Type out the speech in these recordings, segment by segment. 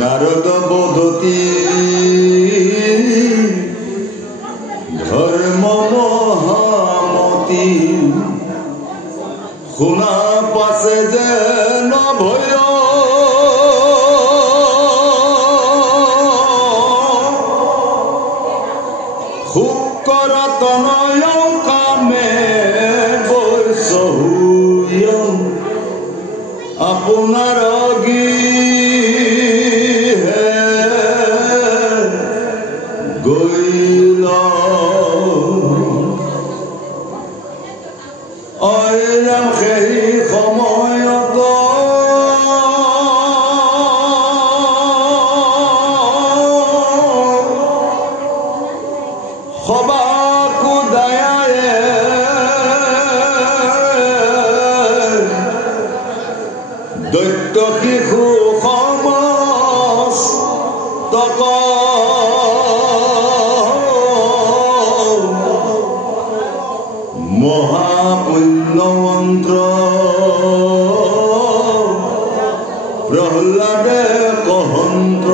নাৰদ বদতি ধৰ্ম মহামতি শুনা পাছে যে নভয় শুকৰতনয় কামে বৈচহুয় আপোনাৰ গইল অইৰাম সেই সময়ত সবাকো দায়ায়ে দৈত্য শিশু সমস্তক মহাপুণ্যমন্ত্ৰ প্ৰহ্লাদে কহন্ত্ৰ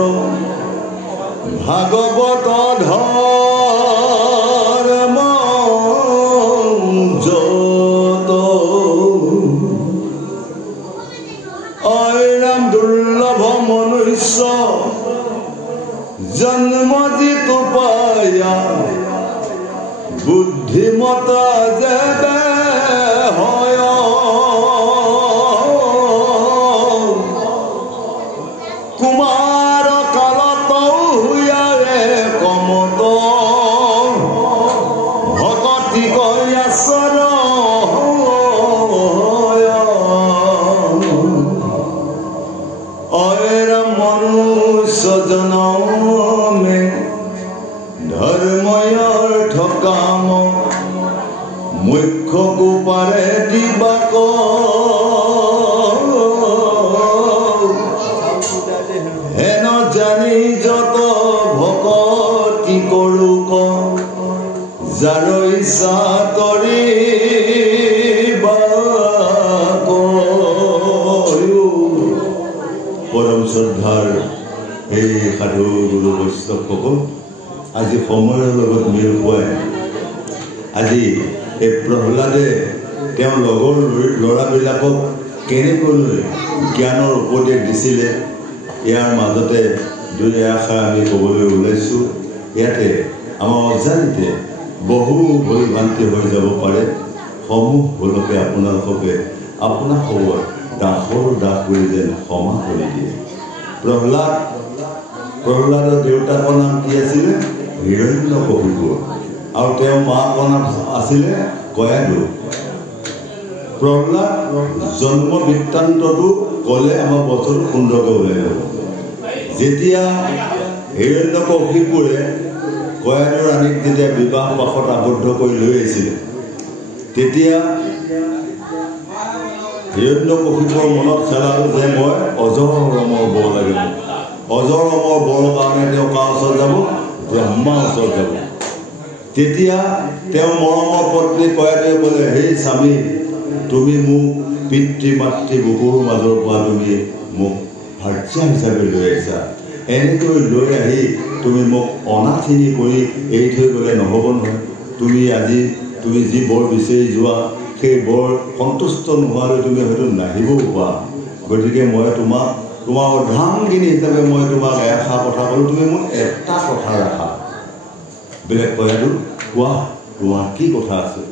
ভাগৱত ধৰ্ম যত ঐৰাম দুৰ্লভ মনুষ্য জন্ম যিটো পায়া বুদ্ধিমতা যেবে হয় কুমাৰ কালত হুয়াৰে কমত ভকতি কয়াচৰ ঐৰাম মনুষ্য জনমে ধৰ্ময়ৰ ঠকাম মুখ্য গোপাৰে দিবাক হেন জানি যত ভকতি কৰোক যাৰ ইচ্ছা তৰি পৰম শ্ৰদ্ধাৰ এই সাধু গুৰু বৈষ্ণৱসকল আজি সময়ৰ লগত মিল হোৱাই আজি এই প্ৰহ্লাদে তেওঁৰ লগৰ ল'ৰাবিলাকক কেনেকৈ জ্ঞানৰ উপদেশ দিছিলে ইয়াৰ মাজতে দুই এষাৰ আমি ক'বলৈ ওলাইছোঁ। ইয়াতে আমাৰ অজানিতে বহু ভুল ভ্ৰান্তি হৈ যাব পাৰে। সমূহ ভুলকে আপোনালোকে আপোনাৰ খবৰ দাসৰ দাস বুলি যেন ক্ষমা কৰি দিয়ে। প্ৰহ্লাদৰ দেউতাকৰ নাম কি আছিলে? হিৰণ্যকশিপু। আৰু তেওঁৰ মাকৰ নাম আছিলে কয়াদু। প্ৰহ্লাদ জন্ম বৃত্তান্তটো ক'লে আমাৰ বছৰটো সুন্দৰকৈ ওলাই যাব। যেতিয়া হিৰণ্যকশিপুৰে কয়াদু ৰাণীক যেতিয়া বিবাহ পাশত আবদ্ধ কৰি লৈ আহিছিলে তেতিয়া হিৰণ্যকশিপুৰ মনত খেলালো যে মই অজৰমৰ বৰ লাগিব। অজৰমৰ বৰৰ কাৰণে তেওঁ কাৰ ওচৰত যাব? ব্ৰহ্মাৰ ওচৰত যাব। তেতিয়া তেওঁ মৰমৰ পত্নী কয়াদুৱে ক'লে, সেই স্বামী, তুমি মোক পিতৃ মাতৃ বুকুৰ মাজৰ পৰা তুমি মোক ভাৰ্যা হিচাপে লৈ আহিছা। এনেকৈ লৈ আহি তুমি মোক অনাথিনী কৰি এৰি থৈ গ'লে নহ'ব নহয়। তুমি যি বৰ বিচাৰি যোৱা সেই বৰ সন্তুষ্ট নোহোৱালৈ তুমি হয়তো নাহিবও পাৰা। গতিকে মই তোমাৰ অৰ্ধাংগিনী হিচাপে মই তোমাক এষাৰ কথা ক'লোঁ, তুমি মোক এটা কথা ৰাখা। বেলেগ কয়াদু, কোৱা তোমাৰ কি কথা আছে?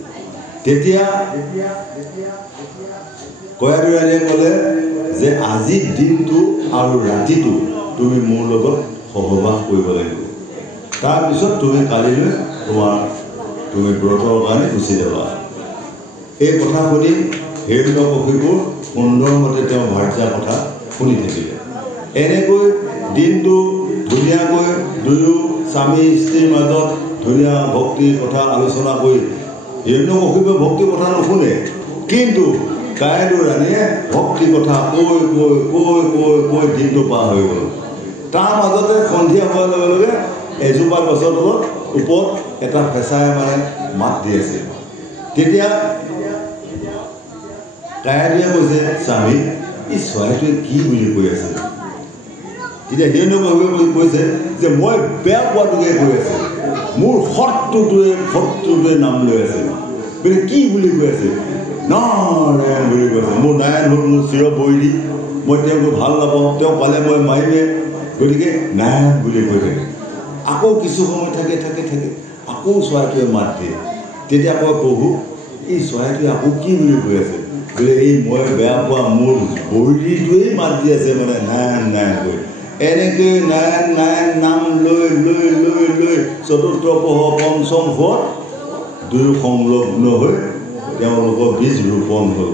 তেতিয়া কয়াদু ৰাণীয়ে ক'লে যে আজিৰ দিনটো আৰু ৰাতিটো তুমি মোৰ লগত সহবাস কৰিব লাগিব। তাৰপিছত তুমি কালিলৈ তুমি ব্ৰতৰ কাৰণে গুচি যাবা। এই কথা শুনি হিৰণ্যকশিপুৰ সুন্দৰমতে তেওঁ ভাৰ্যাৰ কথা শুনি থাকিলে। এনেকৈ দিনটো ধুনীয়াকৈ দুয়ো স্বামী স্ত্ৰীৰ মাজত ধুনীয়া ভক্তিৰ কথা আলোচনা কৰি হিৰণ্যকশিপুৰে ভক্তিৰ কথা নুশুনে, কিন্তু কয়াদু ৰাণীয়ে ভক্তি কথা কৈ দিনটো পাৰ হৈ গ'ল। তাৰ মাজতে সন্ধিয়া হোৱাৰ লগে লগে এজোপা গছৰ তলত ওপৰত এটা ফেঁচাই মানে মাত দি আছে তেতিয়া কায়াৰীয়ে কৈছে স্বামী এই চৰাইটোৱে কি বুলি কৈ আছে তেতিয়া হিৰণ্যকশিপুৱে কৈছে যে মই বেয়া পোৱাটোকে কৈ আছে মোৰ শত্ৰুটোৱে নাম লৈ আছে বোলে কি বুলি কৈ আছে নাৰায়ণ বুলি কৈছে মোৰ নাৰায়ণ হ'ল মোৰ চিৰ বৈৰী মই তেওঁক ভাল নাপাওঁ তেওঁ পালে মই মাৰিমে গতিকে নাৰায়ণ বুলি কৈ থাকে আকৌ কিছু সময় থাকে আকৌ চৰাইটোৱে মাত দিয়ে তেতিয়া কয় প্ৰভু এই চৰাইটোৱে আকৌ কি বুলি কৈ আছে বোলে এই মই বেয়া পোৱা মোৰ বৈৰীটোৱেই মাত দি আছে মানে নাৰায়ণ নাৰায়ণ কৈ এনেকৈ নাৰায়ণ নাৰায়ণ নাম লৈ লৈ লৈ লৈ চতুৰ্থ প্ৰহৰ পঞ্চম হোৱা দুয়ো সংলগ্ন হৈ তেওঁলোকৰ বীজ ৰোপণ হ'ল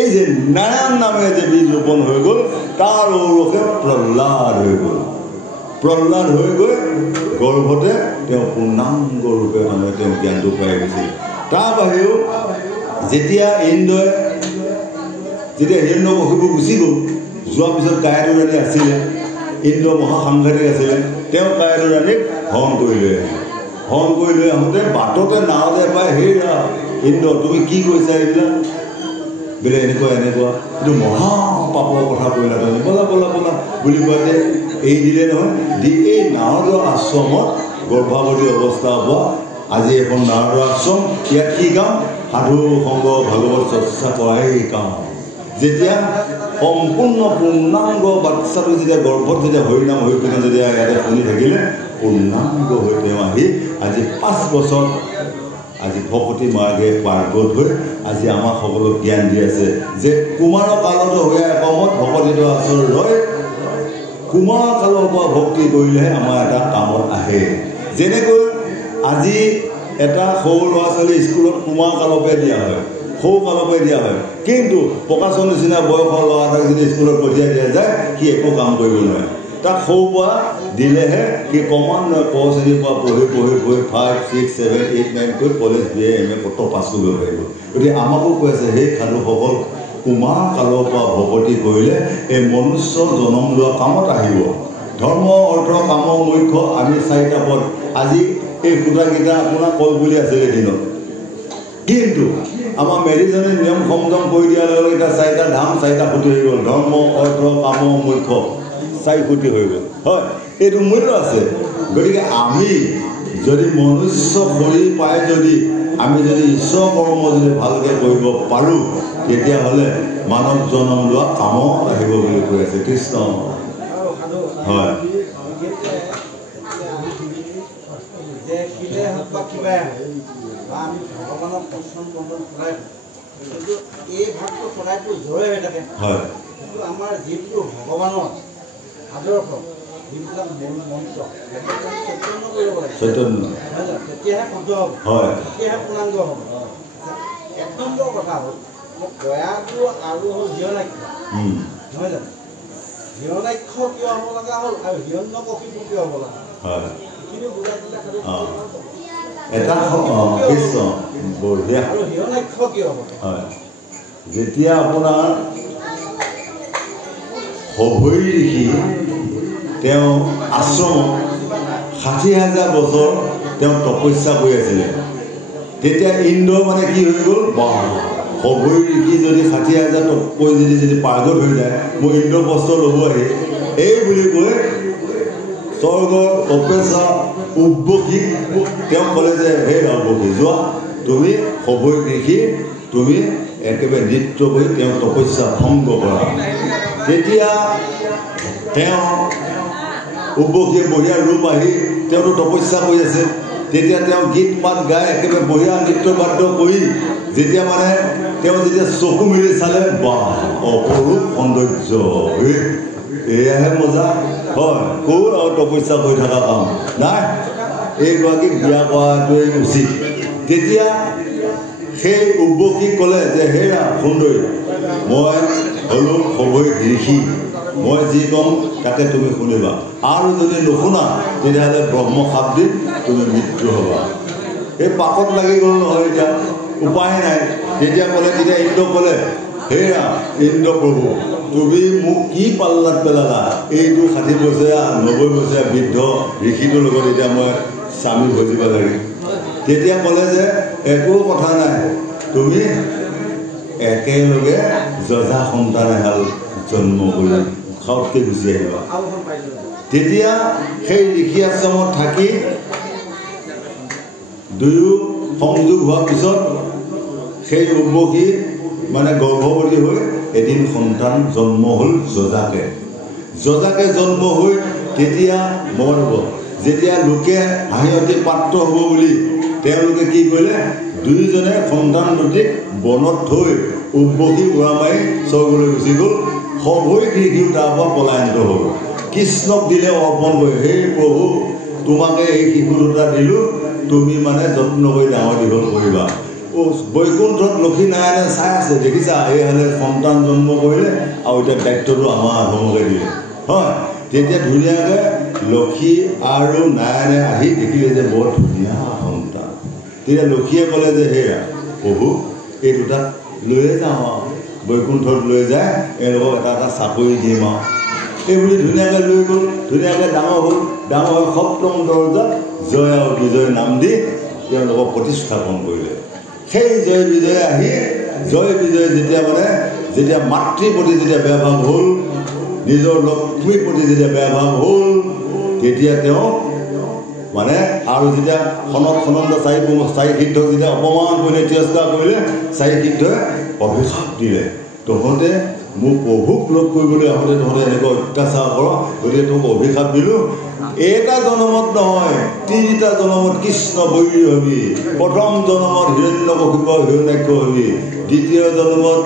এই যে নাৰায়ণ নামে যে বীজ ৰোপণ হৈ গ'ল তাৰ ঔৰসে প্ৰহ্লাদ হৈ গৈ গৰ্ভতে তেওঁ পূৰ্ণাংগ ৰূপে মানে তেওঁ জ্ঞানটো পাই গৈছিল তাৰ বাহিৰেও যেতিয়া ইন্দ্ৰই যেতিয়া হিৰণ্যকশিপু গুচি গ'ল যোৱাৰ পিছত কায়াদু ৰাণী আছিলে ইন্দ্ৰ মহাসাংঘাতিক আছিলে তেওঁ কায়াদু ৰাণীক হৰণ কৰি লৈ আহোঁতে বাটতে নাৱতে পাই হেৰা ইন্দ্ৰ তুমি কি কৈছা এইবিলাক বোলে এনেকুৱা এইটো মহা পাপৰ কথা কৈলা তুমি বলা বুলি কোৱাতে এই দিলে নহয় দি এই নাৰদৰ আশ্ৰমত গৰ্ভাৱতী অৱস্থা হোৱা আজি এখন নাৰদৰ আশ্ৰম ইয়াত কি কাম সাধু সংগ ভাগৱত চৰ্চা কৰাই কাম যেতিয়া সম্পূৰ্ণ পূৰ্ণাংগ বাচ্চাটো যেতিয়া গৰ্ভত যেতিয়া হৰিনাম হৈ পিনে যেতিয়া ইয়াতে শুনি থাকিলে পূৰ্ণাংগ হৈ তেওঁ আহি আজি 5 বছৰ আজি ভকতি মাৰ্গে পাৰ্গত হৈ আজি আমাক সকলোক জ্ঞান দি আছে যে কুমাৰ কালত হৈ এসমত ভকতিটো আচৰ ৰয় কুমাৰ কালৰ পৰা ভক্তি কৰিলেহে আমাৰ এটা কামত আহে যেনেকৈ আজি এটা সৰু ল'ৰা ছোৱালী স্কুলত কুমাৰ কালপে দিয়া হয় সৰু কালপে দিয়া হয় কিন্তু প্ৰকাশৰ নিচিনা বয়সৰ ল'ৰা এটাক যদি স্কুলত পঠিয়াই দিয়া যায় সি একো কাম কৰিব নোৱাৰে তাক সৰু পৰা দিলেহে কি ক্ৰমান্বয়ে ক শ্ৰেণীৰ পৰা পঢ়ি 5, 6, 7, 8, 9 কৈ কলেজ BA MA পত্ৰ পাছ কৰিব পাৰিব গতিকে আমাকো কৈ আছে সেই সাধুসকল কুমাৰ কালৰ পৰা ভকতি কৰিলে এই মনুষ্য জনম লোৱা কামত আহিব ধৰ্ম অৰ্থ কাম মুখ্য আমি 4টা পদ আজি এই সূতাকেইটা আপোনাৰ কল বুলি আছিলে দিনত কিন্তু আমাৰ মেৰিজনে নিয়ম সংযম কৰি দিয়াৰ লগে লগে 4টা ধাম 4টা খুঁটি হৈ গ'ল ধৰ্ম অৰ্থ কাম মুখ্য 4 খুঁটি হৈ গ'ল হয় এইটো মূল্য আছে গতিকে আমি যদি মনুষ্য শৰীৰ পাই যদি আমি যদি ঈশ্বৰ কৰ্ম যদি ভালকৈ কৰিব পাৰোঁ তেতিয়াহ'লে মানৱ জনম লোৱা কামত আহিব বুলি কৈ আছে কৃষ্ণ হয় আমাৰ যিটো ভগৱানৰ আদৰ্শ যিবিলাক মূল মন্ত্ৰ তেতিয়াহে শুদ্ধ হ'ব তেতিয়াহে পূৰ্ণাংগ হ'ব 1 নম্বৰ কথা হ'ল দয়াটো আৰু হ'ল হিৰণ্যাক্ষ নহয় জানো হিৰণ্যাক্ষ কিয় হ'ব লগা হ'ল আৰু হিৰণ্যকশিপু কিয় হ'ব লগা এইখিনি বুজাই দিলে এটা কৃষ্ণ বঢ়িয়া আৰু হিৰণ্যাক্ষ কিয় হ'ব যেতিয়া আপোনাৰ সভৈ ঋষি তেওঁ আশ্ৰমত 60,000 বছৰ তেওঁ তপস্যা কৰি আছিলে তেতিয়া ইন্দ্ৰ মানে কি হৈ গ'ল সভৈ ঋষি যদি 60,000 কৈ যদি পাৰ্গত হৈ যায় মই ইন্দ্ৰপ্ৰস্থ ল'ব আহি এই বুলি কৈ স্বৰ্গৰ তপস্যা উৰ্বশী তেওঁ ক'লে যে হে উৰ্বশী যোৱা তুমি সভৈ ঋষি তুমি একেবাৰে নৃত্য কৰি তেওঁ তপস্যা ভংগ কৰা তেতিয়া তেওঁ উৰ্বশীয়ে বঢ়িয়া ৰূপ আহি তেওঁতো তপস্যা কৰি আছে তেতিয়া তেওঁ গীত মাত গাই একেবাৰে বঢ়িয়া নৃত্য বাদ্য কৰি যেতিয়া মানে তেওঁ যেতিয়া চকু মেলি চালে অপৰূপ সৌন্দৰ্য এয়াহে মজা হয় ক'ৰ আৰু তপস্যা কৰি থকা কাম নাই এইগৰাকীক বিয়া কৰাটোৱেই উচিত তেতিয়া সেই উৰ্বশীক ক'লে যে হেৰা সুন্দৰী মই হ'লোঁ সভৈ ঋষি মই যি ক'ম তাকে তুমি শুনিবা আৰু যদি নুশুনা তেতিয়াহ'লে ব্ৰহ্ম শাপ দিম তুমি মৃত্যু হ'বা এই পাকত লাগি গ'ল নহয় এতিয়া উপায় নাই তেতিয়া ক'লে তেতিয়া ইন্দ্ৰ ক'লে হেৰা ইন্দ্ৰ প্ৰভু তুমি মোক কি পাল্লাত পেলালা এইটো 60 বছৰীয়া 90 বছৰীয়া বৃদ্ধ ঋষিটোৰ লগত এতিয়া মই স্বামী ভজিব লাগে তেতিয়া ক'লে যে একো কথা নাই তুমি একেলগে যজা সন্তান এহাল জন্ম কৰি খাওঁতে গুচি আহিবা তেতিয়া সেই ঋষি আশ্ৰমত থাকি দুয়ো সংযোগ হোৱাৰ পিছত সেই উৰ্বশী মানে গৰ্ভৱতী হৈ এদিন সন্তান জন্ম হ'ল যজাকে জন্ম হৈ তেতিয়া মৰব যেতিয়া লোকে হাঁহিয়তী পাত্ৰ হ'ব বুলি তেওঁলোকে কি কৰিলে দুইজনে সন্তান দুটিক বনত থৈ উৰ্বশী উৰা মাৰি স্বৰ্গলৈ গুচি গ'ল সভৈ ঋষিও তাৰ পৰা পলায়ন্ত হ'ল কৃষ্ণক দিলে অৰ্পণ কৰি হে প্ৰভু তোমাকে এই শিশু দুটা দিলোঁ তুমি মানে যত্ন কৰি ডাঙৰ দীঘল কৰিবা বৈকুণ্ঠত লক্ষীনাৰায়ণে চাই আছে দেখিছা এইহালে সন্তান জন্ম কৰিলে আৰু এতিয়া দায়িত্বটো আমাৰ আধমকে দিলে হয় তেতিয়া ধুনীয়াকৈ লক্ষী আৰু নাৰায়ণে আহি দেখিলে যে বৰ ধুনীয়া সন্তান তেতিয়া লক্ষীয়ে ক'লে যে হেৰা প্ৰভু এই দুটাক লৈয়ে যাওঁ আৰু বৈকুণ্ঠত লৈ যায় এওঁলোকক এটা চাকৰি দিম আৰু এইবুলি ধুনীয়াকৈ লৈ গ'ল ধুনীয়াকৈ ডাঙৰ হ'ল ডাঙৰ হৈ সপ্তম দৰ্জাত জয় আৰু বিজয় নাম দি তেওঁলোকক প্ৰতিস্থাপন কৰিলে সেই জয় বিজয় আহি জয় বিজয় যেতিয়া মাতৃৰ প্ৰতি যেতিয়া বেয়া ভাৱ হ'ল নিজৰ লক্ষ্মীৰ প্ৰতি যেতিয়া বেয়া ভাৱ হ'ল তেতিয়া তেওঁ মানে আৰু যেতিয়া সনন্দ চাৰি সিদ্ধক যেতিয়া অপমান কৰিলে তিৰস্কাৰ কৰিলে চাৰি সিদ্ধই অভিশাপ দিলে তহঁতে মোক প্ৰভুক লগ কৰিবলৈ আহোঁতে তহঁতে এনেকৈ অত্যাচাৰ কৰ গতিকে তোক অভিশাপ দিলোঁ এটা জনমত নহয় 3টা জনমত কৃষ্ণ বৈৰী হবি প্ৰথম জনমত হিৰণ্যকশিপু হিৰণ্যাক্ষ হবি দ্বিতীয় জনমত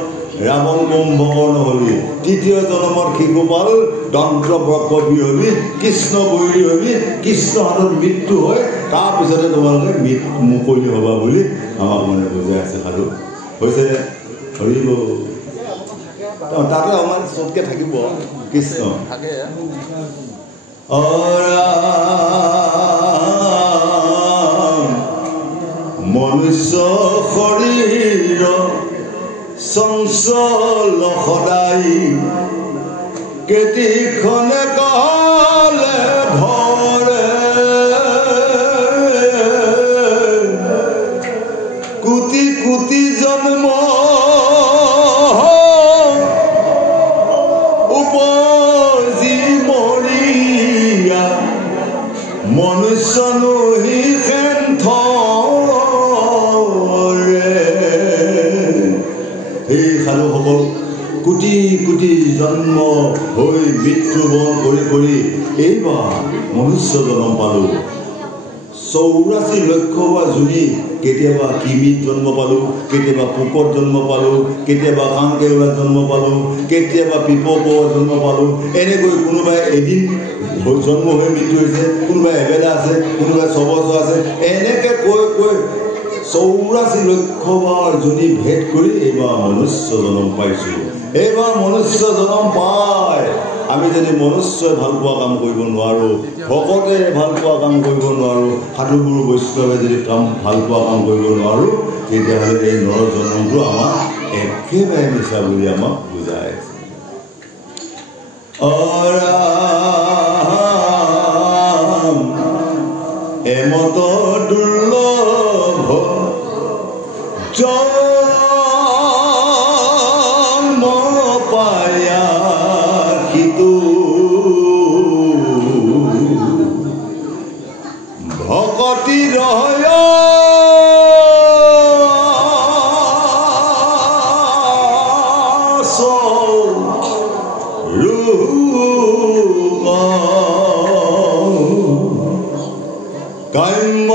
ৰাৱণ কুম্ভকৰ্ণ হবি তৃতীয় জনমত শিশুপাল দন্ত্ৰ ব্ৰহ্মবী হবি কৃষ্ণ বৈৰী হবি কৃষ্ণ হাতত মৃত্যু হয় তাৰপিছতে তোমালোকে মুকলি হ'বা বুলি আমাক মানে বুজাই আছে সাধু হৈছে হৰিব তাতে আমাৰ চবকে থাকিব কৃষ্ণ মনুষ্য শৰীৰ চঞ্চল সদায় কেতিখনে কালে ধৰে কোটি কোটি জন্ম উপজি মৰিয়া মনুষ্য নহি এই সাধুসকল কোটি কোটি জন্ম হৈ মৃত্যুবৰণ কৰি কৰি এইবাৰ মনুষ্য জন্ম পালোঁ 84 লক্ষ বা জুনি কেতিয়াবা কিমিত জন্ম পালোঁ কেতিয়াবা পোকত জন্ম পালোঁ কেতিয়াবা কাংকেউলাত জন্ম পালোঁ কেতিয়াবা পিপপত জন্ম পালোঁ এনেকৈ কোনোবাই এদিন জন্ম হৈ মৃত্যু হৈছে কোনোবাই এবেলা আছে কোনোবাই 6 বছৰ আছে এনেকৈ কৈ কৈ 84 লক্ষ বাৰ জুনি ভেদ কৰি এইবাৰ মনুষ্য জন্ম পাইছোঁ এইবাৰ মনুষ্য জন্ম পাই আমি যদি মনুষ্যই ভাল পোৱা কাম কৰিব নোৱাৰোঁ ভকতে ভাল পোৱা কাম কৰিব নোৱাৰোঁ সাধুগুৰু বৈষ্ণৱে যদি ভাল পোৱা কাম কৰিব নোৱাৰোঁ তেতিয়াহ'লে এই নৰ জন্মটো আমাক একেবাৰে মিছা বুলি আমাক বুজাই এমত দুৰ্লভ জন্ম পায়া সিটো ভকতি ৰয় কাম্য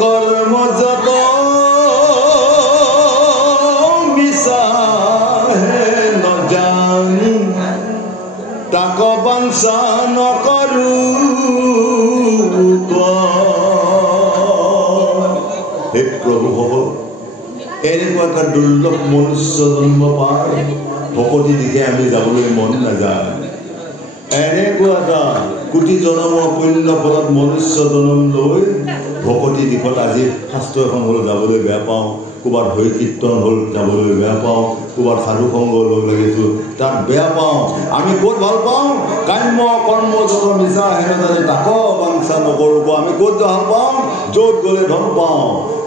কৰ্ম যত বিচাহে নজানি তাক বাঞ্ছা নকৰোঁ হে প্ৰভুসকল এনেকুৱা এটা দুৰ্লভ মনুষ্য জন্ম পায় ভকতি দিশে আমি যাবলৈ মন নাযায় এনেকুৱা এটা কোটি জন্মৰ পুণ্য ফলত মনুষ্য জন্ম লৈ ভকতি দিশত আজি শাস্ত্ৰ এখন হ'ল যাবলৈ বেয়া পাওঁ ক'ৰবাত হৰি কীৰ্তন হ'ল যাবলৈ বেয়া পাওঁ, ক'ৰবাত সাধু সংগ লগ লাগিছোঁ তাত বেয়া পাওঁ। আমি ক'ত ভাল পাওঁ? কাম্য কৰ্ম যত মিছা হেন জানে তাক বাঞ্ছা নকৰোঁ। আমি ক'ত ভাল পাওঁ? য'ত গ'লে ধন পাওঁ,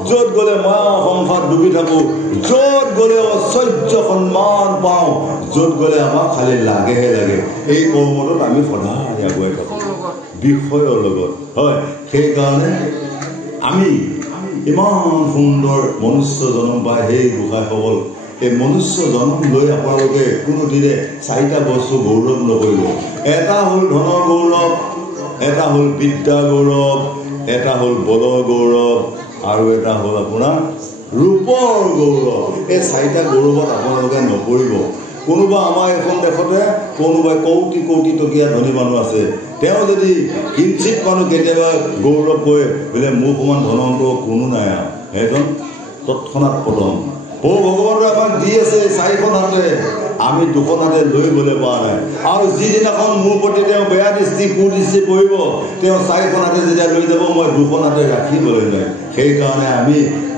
য'ত গ'লে মায়া সংসাৰ ডুবি থাকোঁ, য'ত গ'লে ঐশ্বৰ্য সন্মান পাওঁ, য'ত গ'লে আমাক খালি লাগেহে লাগে। এই কৰ্মটোত আমি সদায় আগুৱাই থাকোঁ বিষয়ৰ লগত, হয়। সেইকাৰণে আমি ইমান সুন্দৰ মনুষ্য জন্ম পাই সেই গোসাঁইসকল, এই মনুষ্য জন্ম লৈ আপোনালোকে কোনোদিনে 4টা বস্তু গৌৰৱ নকৰিব। এটা হ'ল ধনৰ গৌৰৱ, এটা হ'ল বিদ্যা গৌৰৱ, এটা হ'ল বলৰ গৌৰৱ, আৰু এটা হ'ল আপোনাৰ ৰূপৰ গৌৰৱ। এই 4টা গৌৰৱত আপোনালোকে নপৰিব। কোনোবা আমাৰ এখন দেশতে কোনোবাই কোটি কোটি টকীয়া ধনী মানুহ আছে, তেওঁ যদি কিঞ্চিত মানুহ কেতিয়াবা গৌৰৱ কৰে বোলে মোৰ সমান ধনন্ত কোনো নাই, সেইজন তৎক্ষণাৎ পতন। ভগৱানে আমাক দি আছে 4খন হাতে, আমি 2খন হাতে লৈ গ'লে পৰা নাই। আৰু যিদিনাখন মোৰ প্ৰতি তেওঁ বেয়া দৃষ্টি কুদৃষ্টি পৰিব, তেওঁ 4খন হাতে যেতিয়া লৈ যাব, মই 2খন হাতে ৰাখিবলৈ নাই। সেইকাৰণে আমি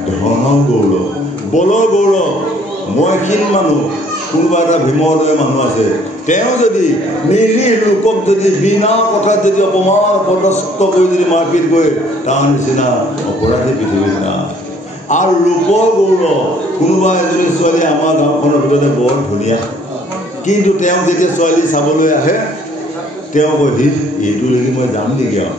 ধনৰ গৌৰৱ, বলৰ গৌৰৱ। মই ক্ষীণ মানুহ, কোনোবা এটা ভীমৰ দৰে মানুহ আছে, তেওঁ যদি নিৰীহ লোকক যদি বিনা কথাত যদি অপমান পদস্থ কৰি যদি মাৰপিট কৰে, তাৰ নিচিনা অপৰাধী পৃথিৱীত নাই। আৰু ৰূপৰ গৌৰৱ, কোনোবা এজনী ছোৱালী আমাৰ গাঁওখনৰ ভিতৰতে বৰ ধুনীয়া, কিন্তু তেওঁ যেতিয়া ছোৱালী চাবলৈ আহে তেওঁ কয় এইটো লাগি মই যাম নেকি আৰু,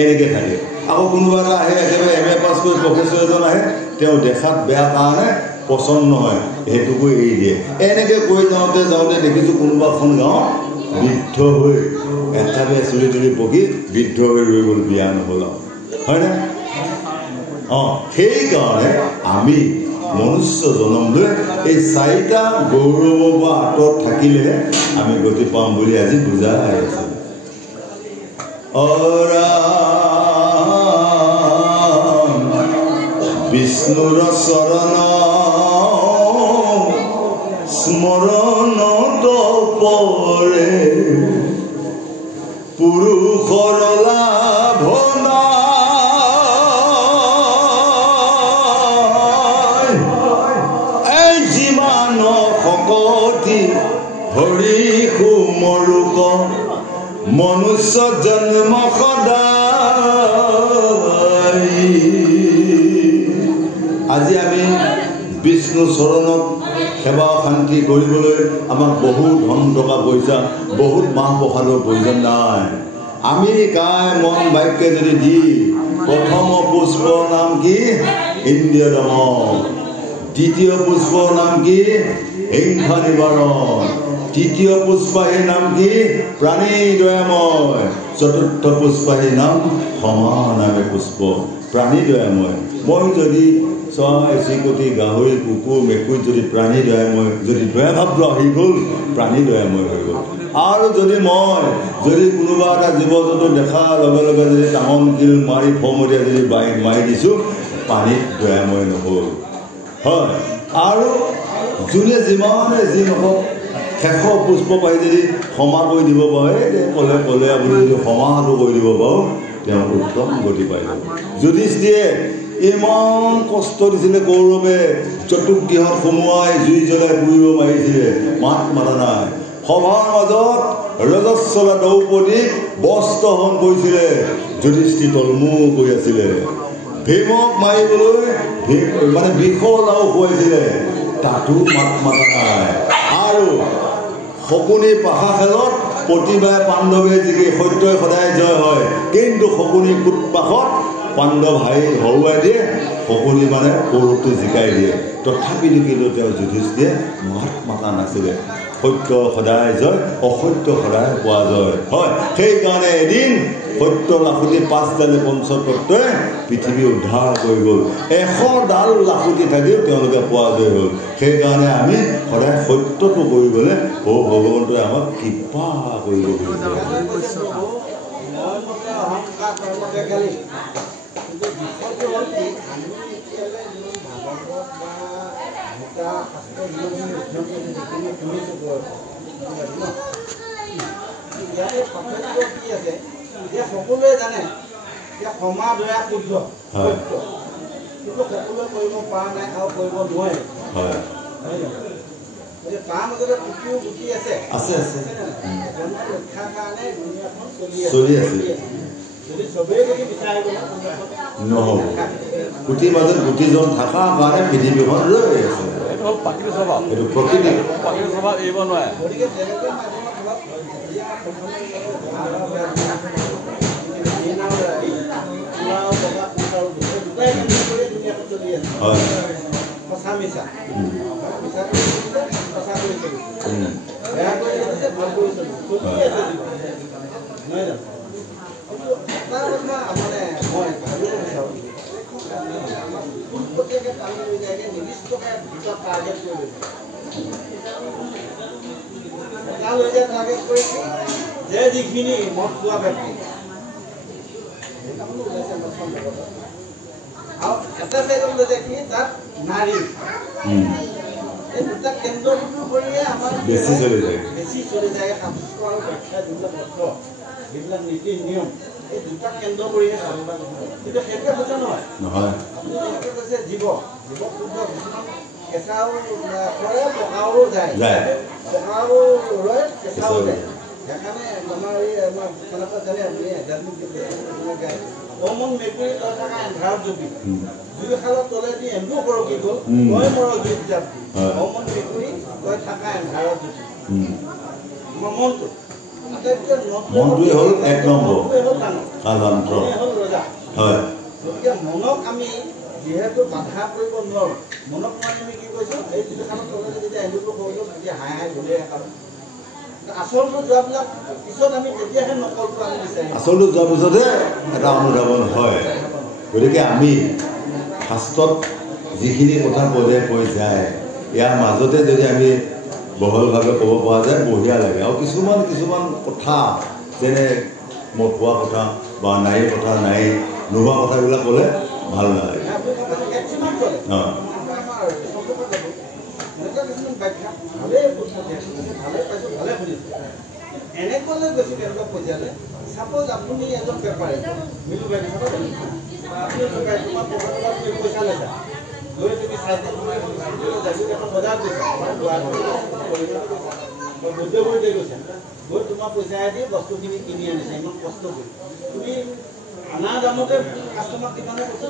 এনেকৈ থাকে। আকৌ কোনোবা এটা আহে একেবাৰে MA পাছ কৰি প্ৰফেচৰ এজন আহে, তেওঁ দেখাত বেয়া কাৰণে পচন্দ নহয়, সেইটোকো এৰি দিয়ে। এনেকৈ কৈ যাওঁতে যাওঁতে দেখিছোঁ কোনোবাখন গাঁৱত বৃদ্ধ হৈ একেবাৰে চুলি তুলি পকি বৃদ্ধ হৈ ৰৈ গ'ল, বিয়া নহ'ল আৰু, হয়নে? সেইকাৰণে আমি মনুষ্য জন্ম লৈ এই 4টা গৌৰৱৰ পৰা আঁতৰত থাকিলেহে আমি গতি পাম বুলি আজি বুজাই আছে। বিষ্ণুৰ চৰণ স্মৰণত পৰে, পুৰুষৰ লাভ নাই, এই যিমান শকতি হৰি সুমৰুক, মনুষ্য জন্ম সদায়। আজি আমি বিষ্ণু চৰণত সেৱা শান্তি কৰিবলৈ আমাক বহুত ধন টকা পইচা, বহুত মাহ প্ৰসাদৰ প্ৰয়োজন নাই। আমি কায় মন বাক্যে যদি দি প্ৰথম পুষ্পৰ নাম কি? ইন্দ্ৰিয় দমন। দ্বিতীয় পুষ্পৰ নাম কি? হিংসা নিবাৰণ। তৃতীয় পুষ্পাহীৰ নাম কি? প্ৰাণী দয়াময়। চতুৰ্থ পুষ্পাহীৰ নাম ক্ষমা নামে পুষ্প, প্ৰাণী দয়াময়। মই যদি চৰাই চিৰিকটি গাহৰি কুকুৰ মেকুৰীত যদি প্ৰাণী দয়াময়, যদি দয়াভাৱটো আহি গ'ল, প্ৰাণী দয়াময় হৈ গ'ল। আৰু যদি মই যদি কোনোবা এটা জীৱ জন্তু দেখাৰ লগে লগে যদি টাঙন কিল মাৰি ফমৰীয়া যদি মাৰি দিছোঁ, পানীত দয়াময় নহ'ল, হয়। আৰু যোনে যিমানে যি নহওক শেষৰ পুষ্প পাই যদি ক্ষমা কৰি দিব পাৰে, ক'লে ক'লে আপুনি যদি ক্ষমাটো কৰি দিব পাৰোঁ, তেওঁ উত্তম গতি পাই যাব। যুধিষ্ঠিৰে ইমান কষ্ট দিছিলে কৌৰৱে, চতুৰ্গৃহত সোমোৱাই জুই জ্বলাই পুৰিব মাৰিছিলে, মাত মাতা নাই। সভাৰ মাজত ৰজস্বলা দ্ৰৌপদীক বস্ত্ৰহৰণ কৰিছিলে, যুধিষ্ঠিৰ তলমূৰ কৰি আছিলে। ভীমক মাৰিবলৈ মানে বিষৰ লাও খুৱাইছিলে, তাতো মাত মাতা নাই। আৰু শকুনিৰ পাশা খেলত প্ৰতিবাৰে পাণ্ডৱে জিকি সত্যই সদায় জয় হয়, কিন্তু শকুনিৰ কুটপাশত পাণ্ডৱ হৰুৱাই দিয়ে, শকুনি মানে কৌৰৱটো জিকাই দিয়ে। তথাপিতো কিন্তু তেওঁ যুধিষ্ঠিৰে মাত মাতা নাছিলে। সত্য সদায় জয়, অসত্য সদায় পৰাজয়, হয়। সেইকাৰণে এদিন সত্য লাখুটি 5ডালে পঞ্চতত্বই পৃথিৱী উদ্ধাৰ কৰি গ'ল। 100ডাল লাখুটি থাকিও তেওঁলোকে পৰাজয় হ'ল। সেইকাৰণে আমি সদায় সত্যটো কৰিবলৈ ভগৱন্তই আমাক কৃপা কৰিব বিচাৰে। সকলোৱে জানে যে ক্ষমা দয়া শুদ্ধ, কিন্তু সকলোৱে কৰিব পৰা নাই আৰু কৰিব নোৱাৰে হয় তাৰ মাজতে কুটিও গুটি আছে ৰক্ষাৰ কাৰণে দুনিয়াখন চলি আছে যদি চবেই যদি বিচাৰি গ'লে নহ'ব কুটিৰ মাজত গুটিজন থকাৰ কাৰণে পৃথিৱীখন ৰৈ আছে এইটো প্ৰাকৃতিক স্বভাৱ এইটো প্ৰকৃতি প্ৰাকৃতিক স্বভাৱ এৰিব নোৱাৰে গতিকে তেনেকৈ হয় সঁচা মিছা মিছা কৰি চলিছে সঁচা কৰি চলিছে বেয়া কৰি চলিছে ভাল কৰি চলিছে চলি আছে নহয় জানো কিন্তু এটা কথা মানে মই ভাবিব বিচাৰোঁ পোনপটীয়াকৈ টানি লৈ যায়গৈ নিৰ্দিষ্টকৈ দুটা টাৰ্গেট কৰি লৈছে এটা লৈ যায় টাৰ্গেট কৰিছে যে যিখিনি মদ খোৱা ব্যক্তি সেইকাৰণে ওলাইছে মৎস্য জগতত আৰু এটা চাইডত লৈ যায় কি তাত নাৰী এই দুটা কেন্দ্ৰবিন্দু কৰিয়ে আমাৰ বেছি চলি যায় শাস্ত্ৰ আৰু ব্যাখ্যা যিবিলাক অৰ্থ যিবিলাক নীতি নিয়ম এই দুটা কেন্দ্ৰ কৰিয়ে চলিব কিন্তু সেইটোৱে সত্য নহয় আপুনি যেনেকৈ কৈছে জীৱ শুদ্ধ কিছুমান কেঁচাও কৰে পকাও যায় পকাও ৰয় কেঁচাও যায় সেইকাৰণে আমাৰ এই আমাৰ কেনেকুৱা জানে আপুনি আধ্যাত্মিক গায় অমন মেকুৰী তই থকা এন্ধাৰত জুপি দুই খালত তলেদি এন্দু সৰকি গ'ল তই মৰ জুইত জাপি অমন মেকুৰী তই থকা এন্ধাৰত জুপি আমাৰ মনটো মনটোৱে হ'ল এক নম্বৰ হ'ল ৰজা হয় গতিকে মনক আমি যিহেতু বাধা কৰিব নোৱাৰোঁ মনক মানে আমি কি কৈছোঁ এই দুই খালত তলেদি যেতিয়া এন্দুটো সৰকি গ'ল তেতিয়া হাই ধুলে এখাল আচলটো যোৱাবিলাক পিছত আমি তেতিয়াহে নকলটো আমি বিচাৰিম আচলটো যোৱাৰ পিছতহে এটা অনুধাৱন হয় গতিকে আমি শাস্ত্ৰত যিখিনি কথা পৰ্যায় কৈ যায় ইয়াৰ মাজতে যদি আমি বহলভাৱে ক'ব পৰা যায় বঢ়িয়া লাগে আৰু কিছুমান কথা যেনে মদ খোৱা কথা বা নাৰীৰ কথা নাৰী নোহোৱা কথাবিলাক ক'লে ভাল নালাগে এনেকৈ গৈছোঁ কেনেকুৱা পৰ্যায়লৈ চাপ'জ আপুনি এজন বেপাৰী মিলু বাইদেউ চাব আপুনি তোমাৰ পকেটত তুমি পইচা লৈছা লৈ তুমি চাইকেল এখন বজাৰত গৈছা আমাৰ গুৱাহাটীতে গৈছা গৈ তোমাৰ পইচাই দি বস্তুখিনি কিনি আনিছা ইমান কষ্ট কৰি তুমি আনা দামতে কাষ্টমাৰক কিমানে কৈছে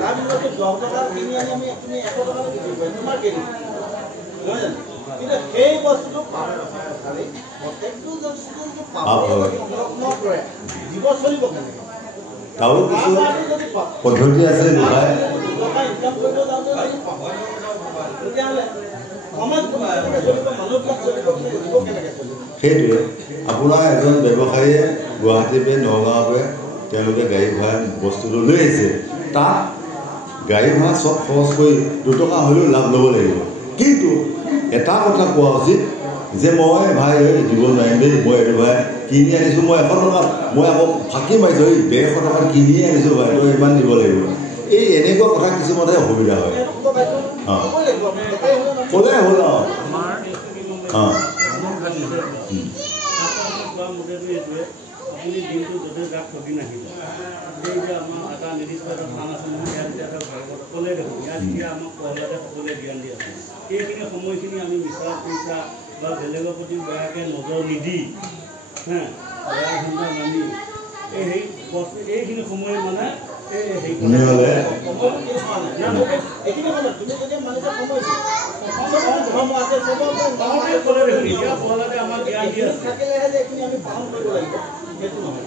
তাৰপিছত 10 টকাত কিনি আনি আমি তুমি 100 টকাত বিক্ৰী কৰিম তোমাৰ কিনি নহয় জানো কিন্তু সেই বস্তুটো প্ৰত্যেকটো বস্তু নকৰে জীৱ চলিব কেনেকৈ তাৰো কিছু পদ্ধতি আছে ব্যৱসায় ইনকাম কৰিব যাওঁতে তেতিয়াহ'লে সমাজ কেনেকৈ চলিব মানুহবিলাক চলিব জীৱ কেনেকৈ চলিব সেইটোৱে আপোনাৰ এজন ব্যৱসায়ীয়ে গুৱাহাটীৰ পৰা নগাঁৱৰ পৰা তেওঁলোকে গাড়ী ভাড়া বস্তুটো লৈ আহিছে তাত গাড়ী ভাড়া চব খৰচ কৰি 2 টকা হ'লেও লাভ ল'ব লাগিব কিন্তু এটা কথা কোৱা উচিত যে মই ভাই দিব নোৱাৰিম দেই মই এইটো ভাই কিনি আনিছোঁ মই 100 টকাত মই আকৌ ফাঁকি মাৰিছোঁ 150 টকাত কিনিয়ে আনিছোঁ ভাই তই ইমান দিব লাগিব এই এনেকুৱা কথা কিছুমানে অসুবিধা হয় ক'লে হ'ল আপুনি দিনটো য'তে যাক ঠগি নাহিব এই যে আমাৰ এটা নিৰ্দিষ্ট এটা স্থান আছে নহয় ইয়াত এতিয়া এটা ভাগৱত সকলোৱে দেখোঁ ইয়াত এতিয়া আমাক প্ৰহ্লাদে সকলোৱে জ্ঞান দি আছে এইখিনি সময়খিনি আমি মিছা পইচা বা বেলেগৰ প্ৰতি বেয়াকৈ নজৰ নিদি বেয়া চিন্তা নানি সেই বস্তু এইখিনি সময় মানে আমাক জ্ঞান দি আছে থাকিলেহে যে এইখিনি আমি পালন কৰিব লাগিব সেইটো নহয়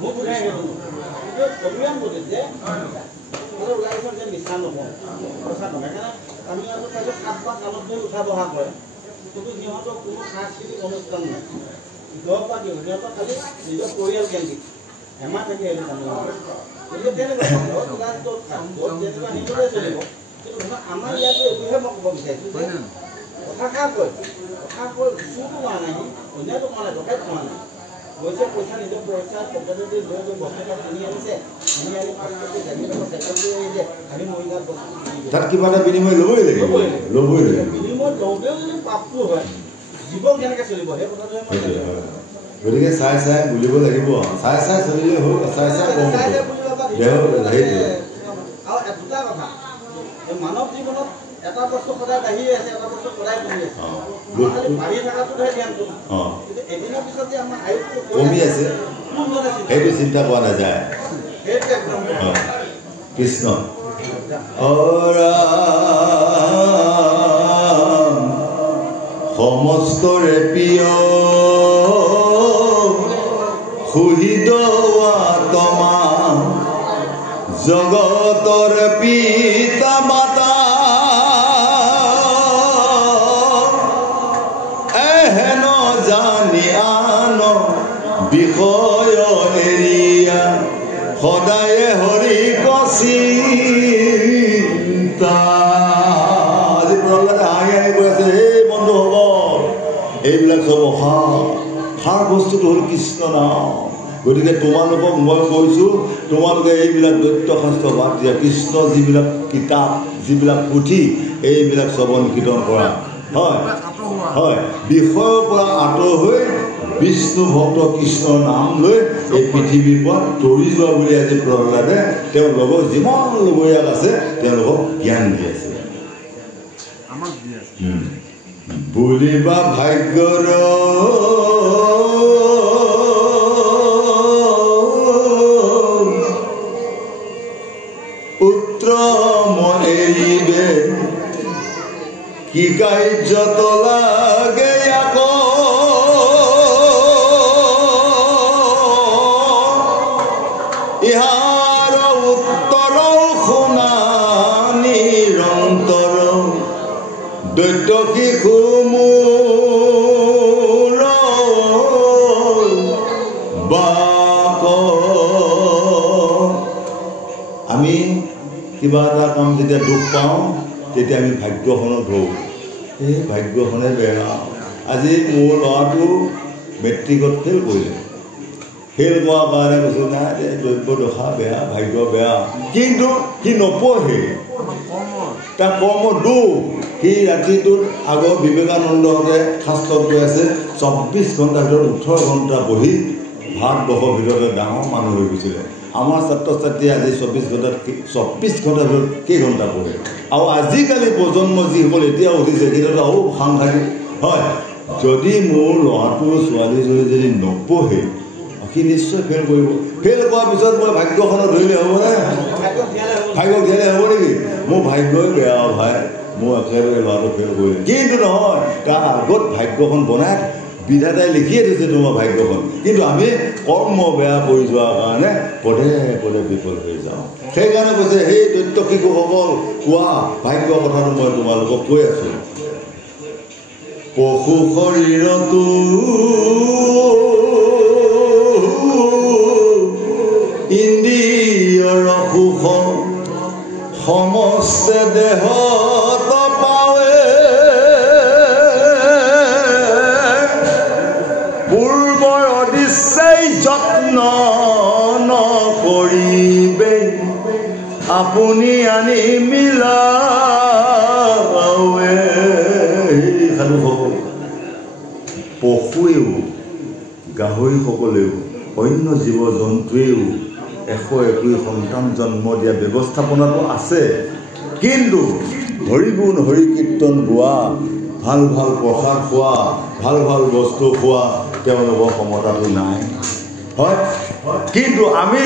মোক বুজাই সেইটো প্ৰগ্ৰাম বুজে যে ওলাইছে যে মিছা নহয় কথা নহয় সেইকাৰণে আমি পাইছোঁ 7 বা কামত গৈ উঠা বহা কৰে কিন্তু সিহঁতৰ কোনো সাংস্কৃতিক অনুষ্ঠান নাই 10 বা সিহঁতৰ খালি নিজৰ পৰিয়াল কেন্দ্ৰিক হেমা থাকি আহিলে গতিকে তেনেকুৱা সেইদৰে চলিব কিন্তু আমাৰ ইয়াতো এইটোহে মই ক'ব বিচাৰিছোঁ যে কথা কৈ চুৰটো কোৱা নাই অন্যটো কোৱা নাই ডকাইত কোৱা নাই গৈছে পইচা নিজৰ পইচা পকেটেদি লৈ গৈ বস্তু এটা কিনি আনিছে কিনি আনি যে আমি মহিলাক বস্তু তাত কিবা এটা বিনিময় ল'বই লাগিব বিনিময় লওঁতেও যদি পাপটো হয় জীৱন কেনেকৈ চলিব সেই কথাটোহে মই গতিকে চাই বুলিব লাগিব চাই চলিলে হ'ল চাই কম আহি আছে এটা বস্তু সদায় বহি আছে বাঢ়ি থকাটোহে ধ্যানটো কিন্তু এদিনৰ পিছত যে আমাৰ আয়ুটো কমি আছে সেইটো চিন্তা কৰা নাযায় সেইটো একদম কৃষ্ণ সমস্তৰে প্ৰিয় সুহিত আত্মা জগতৰ পিতা মাতা এহেন জানি আন বিষয় এৰিয়া সদায় হৰি চিন্তা আজি প্ৰহ্লাদে হাঁহি হাঁহি কৈ আছে হে বন্ধু হ'ব এইবিলাক চব সাৰ বস্তুটো হ'ল কৃষ্ণ নাম গতিকে তোমালোকক মই কৈছোঁ তোমালোকে এইবিলাক দৈত্য শাস্ত্ৰ বাদ দিয়া কৃষ্ণ যিবিলাক কিতাপ যিবিলাক পুথি এইবিলাক শ্ৰৱণ কীৰ্তন কৰা হয় হয় বিষয়ৰ পৰা আঁতৰ হৈ বিষ্ণু ভক্ত কৃষ্ণ নাম লৈ এই পৃথিৱীৰ পৰা তৰি যোৱা বুলি আজি প্ৰহ্লাদে তেওঁৰ লগত যিমান লগৰীয়াক আছে তেওঁলোকক জ্ঞান দি আছে বুলিবা ভাগ্যৰ উত্তম এৰিবে কি কাৰ্যত লাগে আকৌ ইহাৰ উত্তৰ শুনা নিৰন্তৰ দৈত্য শিশু মোৰ বাক আমি কিবা এটা কাম যেতিয়া দুখ পাওঁ তেতিয়া আমি ভাগ্যখনত ধৰোঁ এই ভাগ্যখনে বেয়া আজি মোৰ ল'ৰাটো মেট্ৰিকত ফেইল কৰিলে ফেইল কৰাৰ কাৰণে কৈছোঁ নাই দ্ৰব্য দশা বেয়া ভাগ্য বেয়া কিন্তু সি নপঢ়ে তাৰ কৰ্ম দুখ সি ৰাতিটোত আগৰ বিবেকানন্দহঁতে শাস্ত্ৰত কৈ আছে 24 ঘণ্টাৰ ভিতৰত 18 ঘণ্টা বহি ভাৰতবৰ্ষৰ ভিতৰতে ডাঙৰ মানুহ হৈ গৈছিলে আমাৰ ছাত্ৰ ছাত্ৰীয়ে আজি 24 ঘণ্টাৰ ভিতৰত কেইঘণ্টা পঢ়ে আৰু আজিকালি প্ৰজন্ম যিসকল এতিয়া উঠিছে সেইটোতো আৰু সাংঘাতিক হয় যদি মোৰ ল'ৰাটো ছোৱালীজনী যদি নপঢ়ে সি নিশ্চয় ফেইল কৰিব ফেইল কৰাৰ পিছত মই ভাগ্যখনত ধৰিলে হ'বনে ভাগ্যক দিয়ালে হ'ব নেকি মোৰ ভাগ্যই বেয়া ভাই মোৰ একেবাৰে ল'ৰাটো ফেইল কৰিলে কিন্তু নহয় তাৰ আগত ভাগ্যখন বনাই বিধাতাই লিখিয়ে থৈছে তোমাৰ ভাগ্যখন কিন্তু আমি কৰ্ম বেয়া কৰি যোৱাৰ কাৰণে পদে পদে বিফল হৈ যাওঁ সেইকাৰণে কৈছে সেই দৈত্য শিশুসকল কোৱা ভাগ্য কথাটো মই তোমালোকক কৈ আছোঁ পশু শৰীৰতো ইন্দ্ৰিয়ৰ সুখ সমস্ত দেহত পাৱে পূৰ্বৰ দিশাই যত্ন নকৰিবে আপুনি আনি মিলাৱে সাধুসকল পশুৱেও গাহৰিসকলেও অন্য জীৱ জন্তুৱেও 101 সন্তান জন্ম দিয়া ব্যৱস্থাপনাটো আছে কিন্তু হৰিগুণ হৰি কীৰ্তন গোৱা ভাল ভাল প্ৰসাদ খোৱা ভাল ভাল বস্তু খোৱা তেওঁলোকৰ ক্ষমতাটো নাই হয় কিন্তু আমি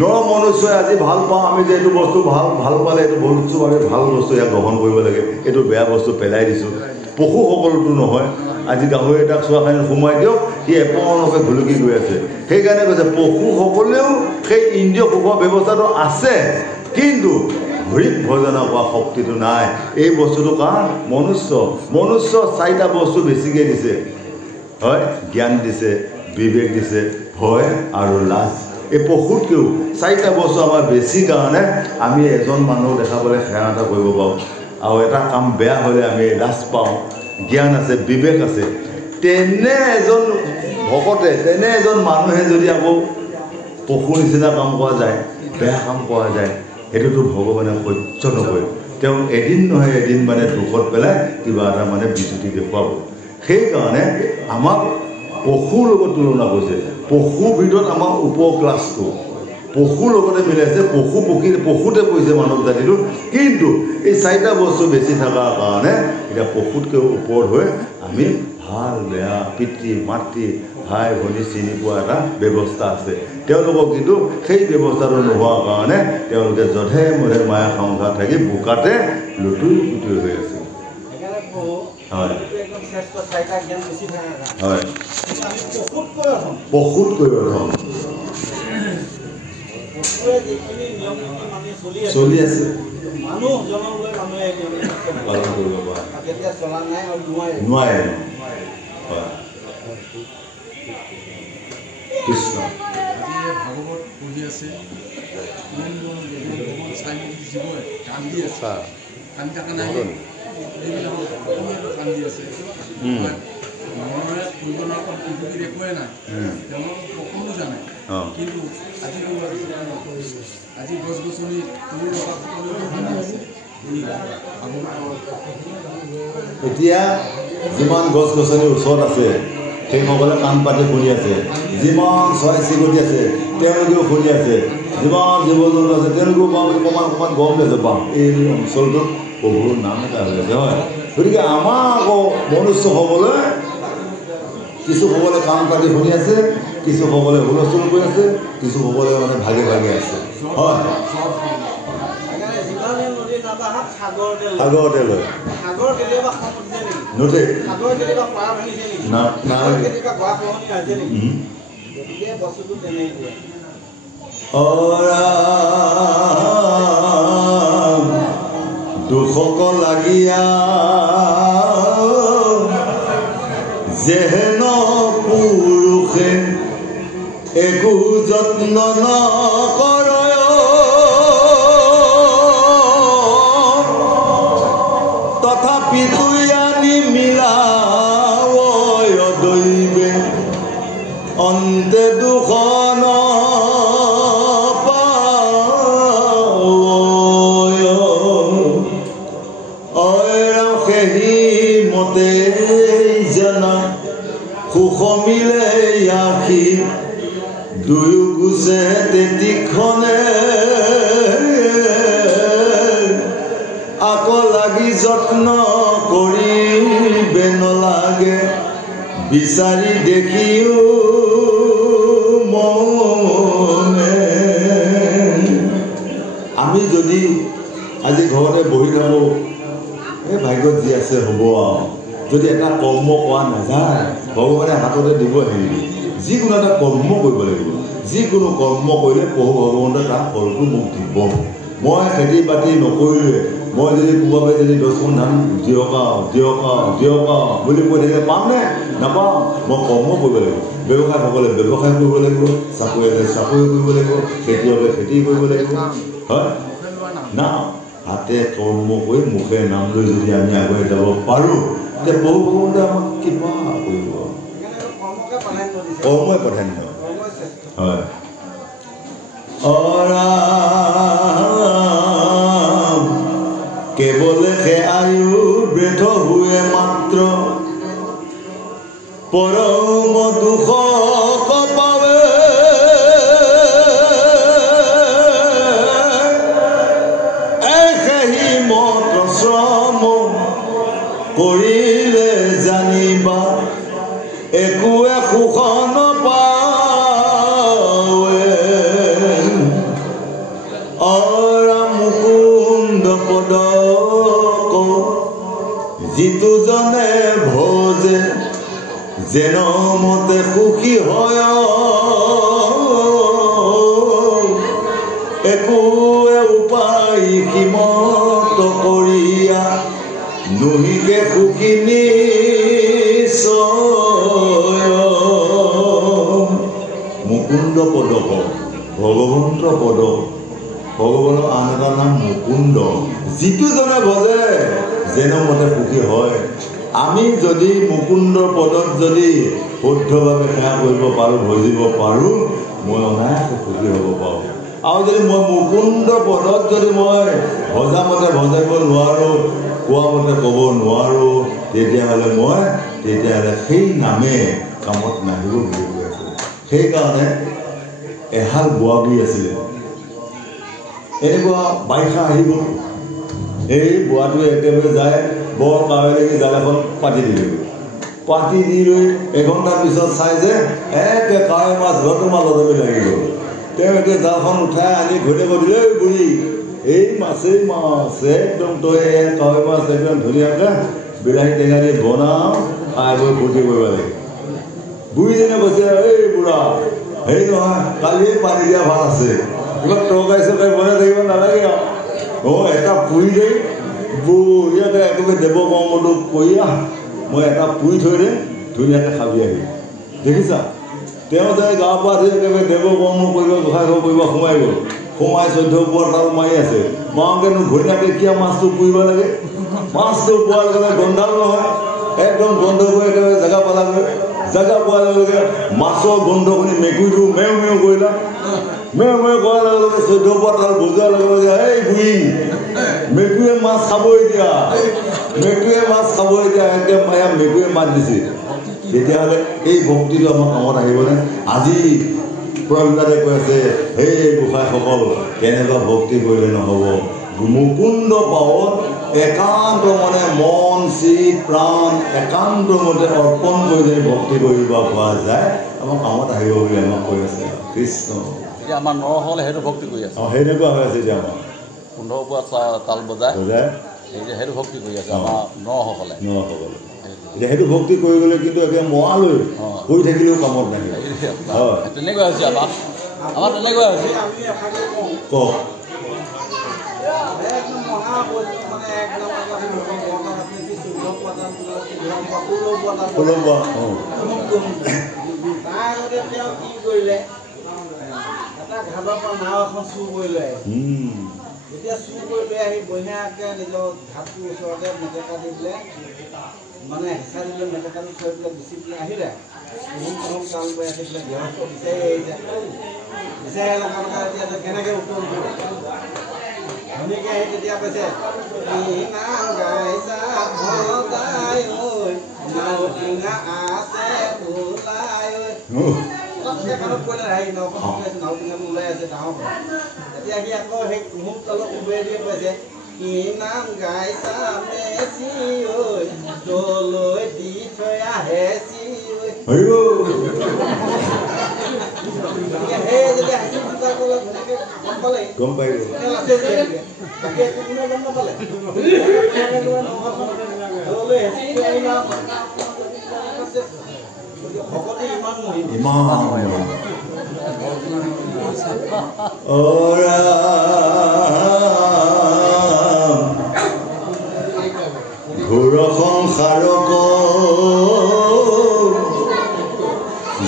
নৰ মনুষ্যই আজি ভাল পাওঁ আমি যে এইটো বস্তু ভাল পালে এইটো বস্তু আমি ভাল বস্তু ইয়াক গ্ৰহণ কৰিব লাগে এইটো বেয়া বস্তু পেলাই দিছোঁ পশুসকলতো নহয় আজি গাহৰি এটাক চোৱা কাৰণে সোমাই দিয়ক সি এপনকে ঘুলুকি গৈ আছে সেইকাৰণে কৈছে পশুসকলেও সেই ইন্দ্ৰিয় সুখৰ ব্যৱস্থাটো আছে কিন্তু হৰিক ভজনা কৰা শক্তিটো নাই এই বস্তুটো কাৰণ মনুষ্য 4টা বস্তু বেছিকৈ দিছে হয় জ্ঞান দিছে বিবেক দিছে ভয় আৰু লাজ এই পশুতকৈও 4টা বস্তু আমাৰ বেছি কাৰণে আমি এজন মানুহ দেখাবলৈ সেৱা এটা কৰিব পাৰোঁ আৰু এটা কাম বেয়া হ'লে আমি লাজ পাওঁ জ্ঞান আছে বিবেক আছে তেনে এজন ভকতে তেনে এজন মানুহে যদি আকৌ পশু নিচিনা কাম কৰা যায় বেয়া কাম কৰা যায় সেইটোতো ভগৱানে সহ্য নকৰে তেওঁ এদিন নহয় এদিন মানে দুখত পেলাই কিবা এটা মানে বিজুতি দেখুৱাব সেইকাৰণে আমাক পশুৰ লগত তুলনা কৰিছে পশুৰ ভিতৰত আমাৰ ওপৰ ক্লাছটো পশুৰ লগতে মিলাইছে পশু পক্ষী পশুতে পৰিছে মানৱ জাতিটো কিন্তু এই চাৰিটা বস্তু বেছি থকাৰ কাৰণে এতিয়া পশুতকৈ ওপৰত হৈ আমি ভাল বেয়া পিতৃ মাতৃ ভাই ভনী চিনি পোৱা এটা ব্যৱস্থা আছে তেওঁলোকক কিন্তু সেই ব্যৱস্থাটো নোহোৱাৰ কাৰণে তেওঁলোকে যধে মধে মায়া সংসাৰ থাকি বোকাতে লুটুৰি পুটুৰি হৈ আছে হয় হয় পশুতকৈ অধম চলি আছে মানুহ জনম লৈ মানুহে পালন কৰিব পাৰে তেতিয়া চলা নাই আৰু নোৱাৰে হয় কৃষ্ণ ভাগৱত পঢ়ি আছে জীৱই কান্দি আছে কান্দি থকা নাই এইবিলাকক কান্দি আছে মনৰে পূজনৰ পৃথিৱীৰ একোৱে নাই তেওঁলোক সকলো জানে কিন্তু আজি গছ গছনি এতিয়া যিমান গছ গছনিৰ ওচৰত আছে সেইসকলে কাণ পাতি শুনি আছে যিমান চৰাই চিৰিকটি আছে তেওঁলোকেও শুনি আছে যিমান জীৱ জন্তু আছে তেওঁলোকেও অকণমান গম পাইছে বা এই অঞ্চলটোত প্ৰভুৰ নাম এটা হৈ আছে হয় গতিকে আমাৰ আকৌ মনুষ্যসকলে কিছুসকলে কাণ পাতি শুনি আছে কিছুসকলে হুলস্থুল কৰি আছে কিছুসকলে মানে ভাগে ভাগে আছে হয় সাগৰতে লয় নুঠে দুখক লাগিয়া যেহেন পুৰুষে একো যত্ন নকৰ তথাপি তুই আনি মিলাৱ দৈবে অন্তে দুখন সেই মতে জানা সুখ মিলে আশী দুয়ো গুছে তেতিখনে আকৌ লাগি যত্ন কৰিবে নলাগে বিচাৰি দেখিও মনে আমি যদি আজি ঘৰতে বহি থাকোঁ এই ভাগ্যত যি আছে হ'ব আৰু যদি এটা কৰ্ম কৰা নাযায় ভগৱানে হাততে দিব হেৰি যিকোনো এটা কৰ্ম কৰিব লাগিব যিকোনো কৰ্ম কৰিলে প্ৰভু ভগৱন্তে তাৰ ফলটো মোক দিব মই খেতি বাতি নকৰিলে মই যদি কোনোবাই যদি 10 ধান দিয়ক বুলি কৈ থাকিলে পামনে নাপাওঁ মই কৰ্ম কৰিব লাগিব ব্যৱসায় সকলে ব্যৱসায় কৰিব লাগিব চাকৰিয়ালে চাকৰি কৰিব লাগিব খেতিয়কে খেতি কৰিব লাগিব হয় না হাতে কৰ্ম কৰি মুখে নাম লৈ যদি আমি আগুৱাই যাব পাৰোঁ তেতিয়া বহু ভগৱন্তে আমাক কিবা কৰিব কৰ্মই প্ৰাধান্য হয় কেৱলে সে আয়ু বৃদ্ধ হুৱে মাত্ৰ পৰম দুখ পাৱে শ্ৰম কৰিলে জানিবা একোৱে সুখ নাপাৱে মুকুন্দ পদক যিটো জনে ভজে যেন মতে সুখী হয় একোৱে উপায় সীমত কৰিয়া নুহিকে সুখী নিশ্চয় মুকুন্দ পদক ভগৱন্ত পদক ভগৱানৰ আন এটা নাম মুকুন্দ যিটো জনে ভজে যেন মতে সুখী হয় আমি যদি মুকুন্দৰ পদত যদি শুদ্ধভাৱে সেৱা কৰিব পাৰোঁ ভজিব পাৰোঁ মই অনায়াসে সুখী হ'ব পাৰোঁ আৰু যদি মই মুকুন্দ পদত যদি মই ভজা মতে ভজাব নোৱাৰোঁ কোৱা মতে ক'ব নোৱাৰোঁ তেতিয়াহ'লে সেই নামে কামত নাহিব বুলি কৈ আছোঁ সেইকাৰণে এহাল বোৱা বুঢ়ী আছিলে এনেকুৱা বাৰিষা আহিব এই বোৱাটোৱে একেবাৰে যায় বৰ কাৱেলৈকে জাল এখন পাতি দিলেগৈ পাতি দি লৈ এঘণ্টাৰ পিছত চাই যে একে কাৱৈ মাছ ঘৰটো মাজতে লাগি গ'ল তেওঁ একে জালখন উঠাই আনি ঘৰতে দিলে বুঢ়ী এই মাছেই মাছ একদম তই কাৱৈ মাছ একদম ধুনীয়াকৈ বিলাহী টেঙা দি বনাওঁ খাই বৈ ফূৰ্তি কৰিব লাগে বুঢ়ীজনে কৈছে এই বুঢ়া হেৰি নহয় কালিয়ে পানী দিয়া ভাত আছে কিবা তৰকাৰী চৰকাৰী বনাই থাকিব নালাগে আৰু এটা পুৰি দেই বঢ়িয়াকৈ একেবাৰে দেৱ কৰ্মটো কৰি মই এটা পুৰি থৈ দিম ধুনীয়াকৈ খাবি আহি দেখিছা তেওঁ যে গাঁৱৰ পৰা ধৰি একেবাৰে দেৱ কৰ্ম কৰিব গোসাঁই ঘৰ কৰিব সোমাই গ'ল সোমাই 14 পোৱা তাল মাৰি আছে মাওঁকেনো ঘৈণীয়াকৈ কিয় মাছটো পুৰিব লাগে মাছটো পোৱাৰ লগে গন্ধাল নহয় একদম গন্ধ কৰি একেবাৰে জেগা পালাগৈ জেগা পোৱাৰ লগে লগে মাছৰ গোন্ধ শুনি মেকুৰীটো মেও মেও কৰিলা মেও মেও কৰাৰ লগে লগে 14 পোৱা তাল বজোৱাৰ লগে লগে এই বুঢ়ী মেকুৰীয়ে মাছ খাব এতিয়া মেকুৰীয়ে মাছ খাব এতিয়া একদম মেকুৰীয়ে মাছ দিছে তেতিয়াহ'লে এই ভক্তিটো আমাৰ কামত আহিবনে আজি প্ৰহ্লাদে কৈ আছে সেই গোসাঁইসকল কেনেকুৱা ভক্তি কৰিলে নহ'ব মুকুন্দ পাৱত একান্ত মনে মন চিত প্ৰাণ একান্ত মতে অৰ্পণ কৰি যদি ভক্তি কৰিব পৰা যায় আমাৰ কামত আহিব বুলি আমাক কৈ আছে কৃষ্ণ এতিয়া আমাৰ নৰসকলে সেইটো ভক্তি কৰি আছে সেনেকুৱা হৈ আছে এতিয়া আমাৰ 15 পোৱা তাল বজাই সেইটো ভক্তি কৰি আছে আমাৰ নৰসকলে এতিয়া সেইটো ভক্তি কৰি গ'লে কিন্তু একে মৰালৈ কৰি থাকিলেও কামত নাহিব তেনেকুৱা হৈছে আমাৰ তেনেকুৱা হৈছে কওক এতিয়া চুৰ কৰি লৈ আহি বঢ়িয়াকৈ নিজৰ ঘাটটোৰ ওচৰতে মেটেকা দি পেলাই মানে হেঁচা দি পেলাই মেটেকাটো থৈ পেলাই গুচি পেলাই আহিলে কাম কৰি আহি পেলাই গৃহস্থ বিচাৰি আহিছে বিচাৰি অহাৰ এতিয়া কেনেকৈ উত্তৰ দিব ধুনীয়াকৈ আহি তেতিয়া কৈছে নাম গাইছা ভগাই ঐ নাও টিঙা আছে ওলাই ঐ কাণত কৈ নাহে নাও টিঙা ওলাই আছে ডাঙৰ এতিয়া সি আকৌ সেই কুহুম তলত উবেৰ দিয়ে কৈছে কি নাম গাইছা মেচি ঐ তলৈ দি থৈ আহে চি ঐ সেই যেতিয়া হাঁহি চিন্তা কৰিলে ধুনীয়াকৈ গম পালে তাকে কোনে গম নাপালে তলৈ হেঁচি থৈ আহিলা ভকতি ইমান ঘোৰ সংসাৰক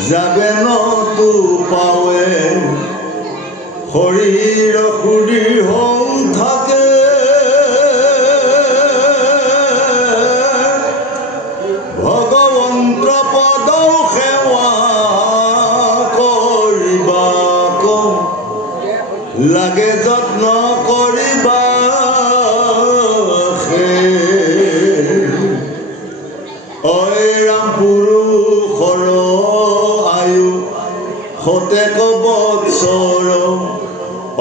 যাবে নতু পাৱে শৰীৰ সুধি হওঁ থাকে ভগৱন্ত পদ সেৱা কৰিবাক লাগে যত্ন কৰিবা ৰাম পুৰুষৰ আয়ু সতেক বৎসৰ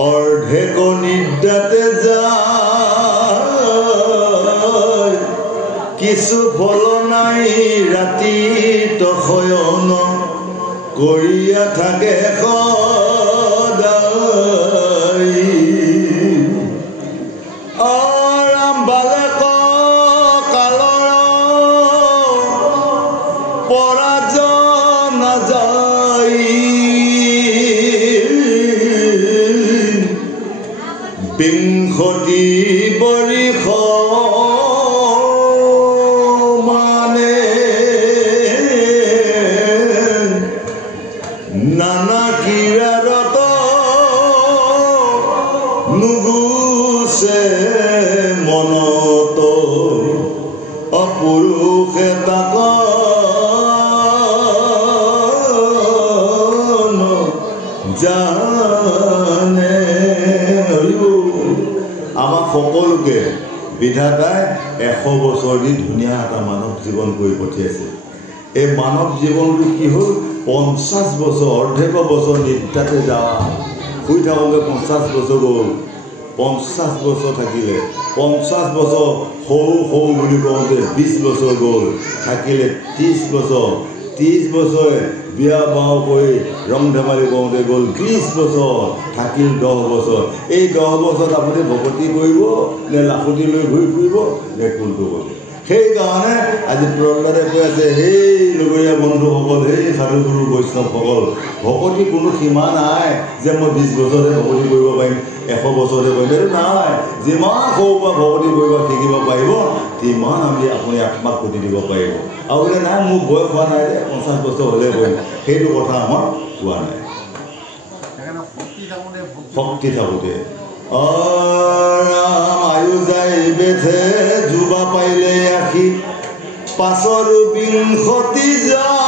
অৰ্ধেক নিদ্ৰাতে যায় কিছু ফল নাই ৰাতি শয়ন কৰিয়া থাকে সদায় ৰাম বালক কালৰ পৰাজ নাযায় বিংশতি বৰিষ মানে নানা কিৰাৰত নুগুছে মনত অপুৰুষে তাক জানে আমাক সকলোকে বিধাতাই 100 বছৰ দি ধুনীয়া এটা মানৱ জীৱন কৰি পঠিয়াইছে এই মানৱ জীৱনটো কি হ'ল 50 বছৰ অৰ্ধেক বছৰ নিদ্ৰাতে যাওয়া শুই থাকোঁতে 50 বছৰ গ'ল 50 বছৰ থাকিলে 50 বছৰ সৌ বুলি কওঁতে 20 বছৰ গ'ল থাকিলে 30 বছৰ 30 বছৰ বিয়া বাও কৰি ৰং ধেমালি কৰোঁতে গ'ল 20 বছৰ থাকিল 10 বছৰ এই 10 বছৰত আপুনি ভকতি কৰিব নে লাখুটি লৈ ঘূৰি ফুৰিব নে কোনটো কৰিব সেইকাৰণে আজি প্ৰহ্লাদে কৈ আছে সেই লগৰীয়া বন্ধুসকল সেই সাধুগুৰু বৈষ্ণৱসকল ভকতি কোনো সীমা নাই যে মই 20 বছৰতে ভকতি কৰিব পাৰিম 100 বছৰতে পাৰিম এইটো নাই যিমান সৰুৰ পৰা ভকতি কৰিব শিকিব পাৰিব তিমান আমি আপুনি আত্মাক পুতি দিব পাৰিব আৰু বোলে নাই মোৰ বয়স হোৱা নাই যে 50 বছৰ হ'লে পাৰিম সেইটো কথা আমাৰ কোৱা নাই শক্তি থাকোঁতে আয়ু যায় বেথে যুৱা পাইলে আখি পাছৰ বিংশতি যায়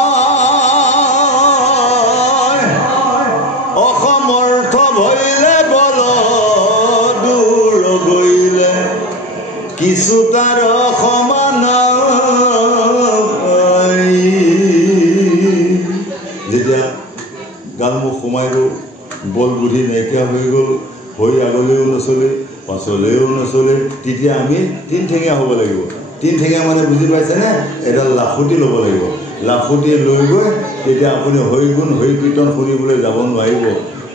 অসমৰ্থ ভৰিলে বল দূৰ গৈলে কিছু তাৰ সমান যেতিয়া গালমুখ সোমাই গ'ল বল বুদ্ধি নাইকিয়া হৈ গ'ল হৈ আগলৈও নচলে পাছলৈও নচলে তেতিয়া আমি তিনঠেঙীয়া হ'ব লাগিব তিনঠেঙীয়া মানে বুজি পাইছেনে এডাল লাখুটি ল'ব লাগিব লাখুটি লৈ গৈ তেতিয়া আপুনি হৈ গুণ হৈ কীৰ্তন শুনিবলৈ যাব নোৱাৰিব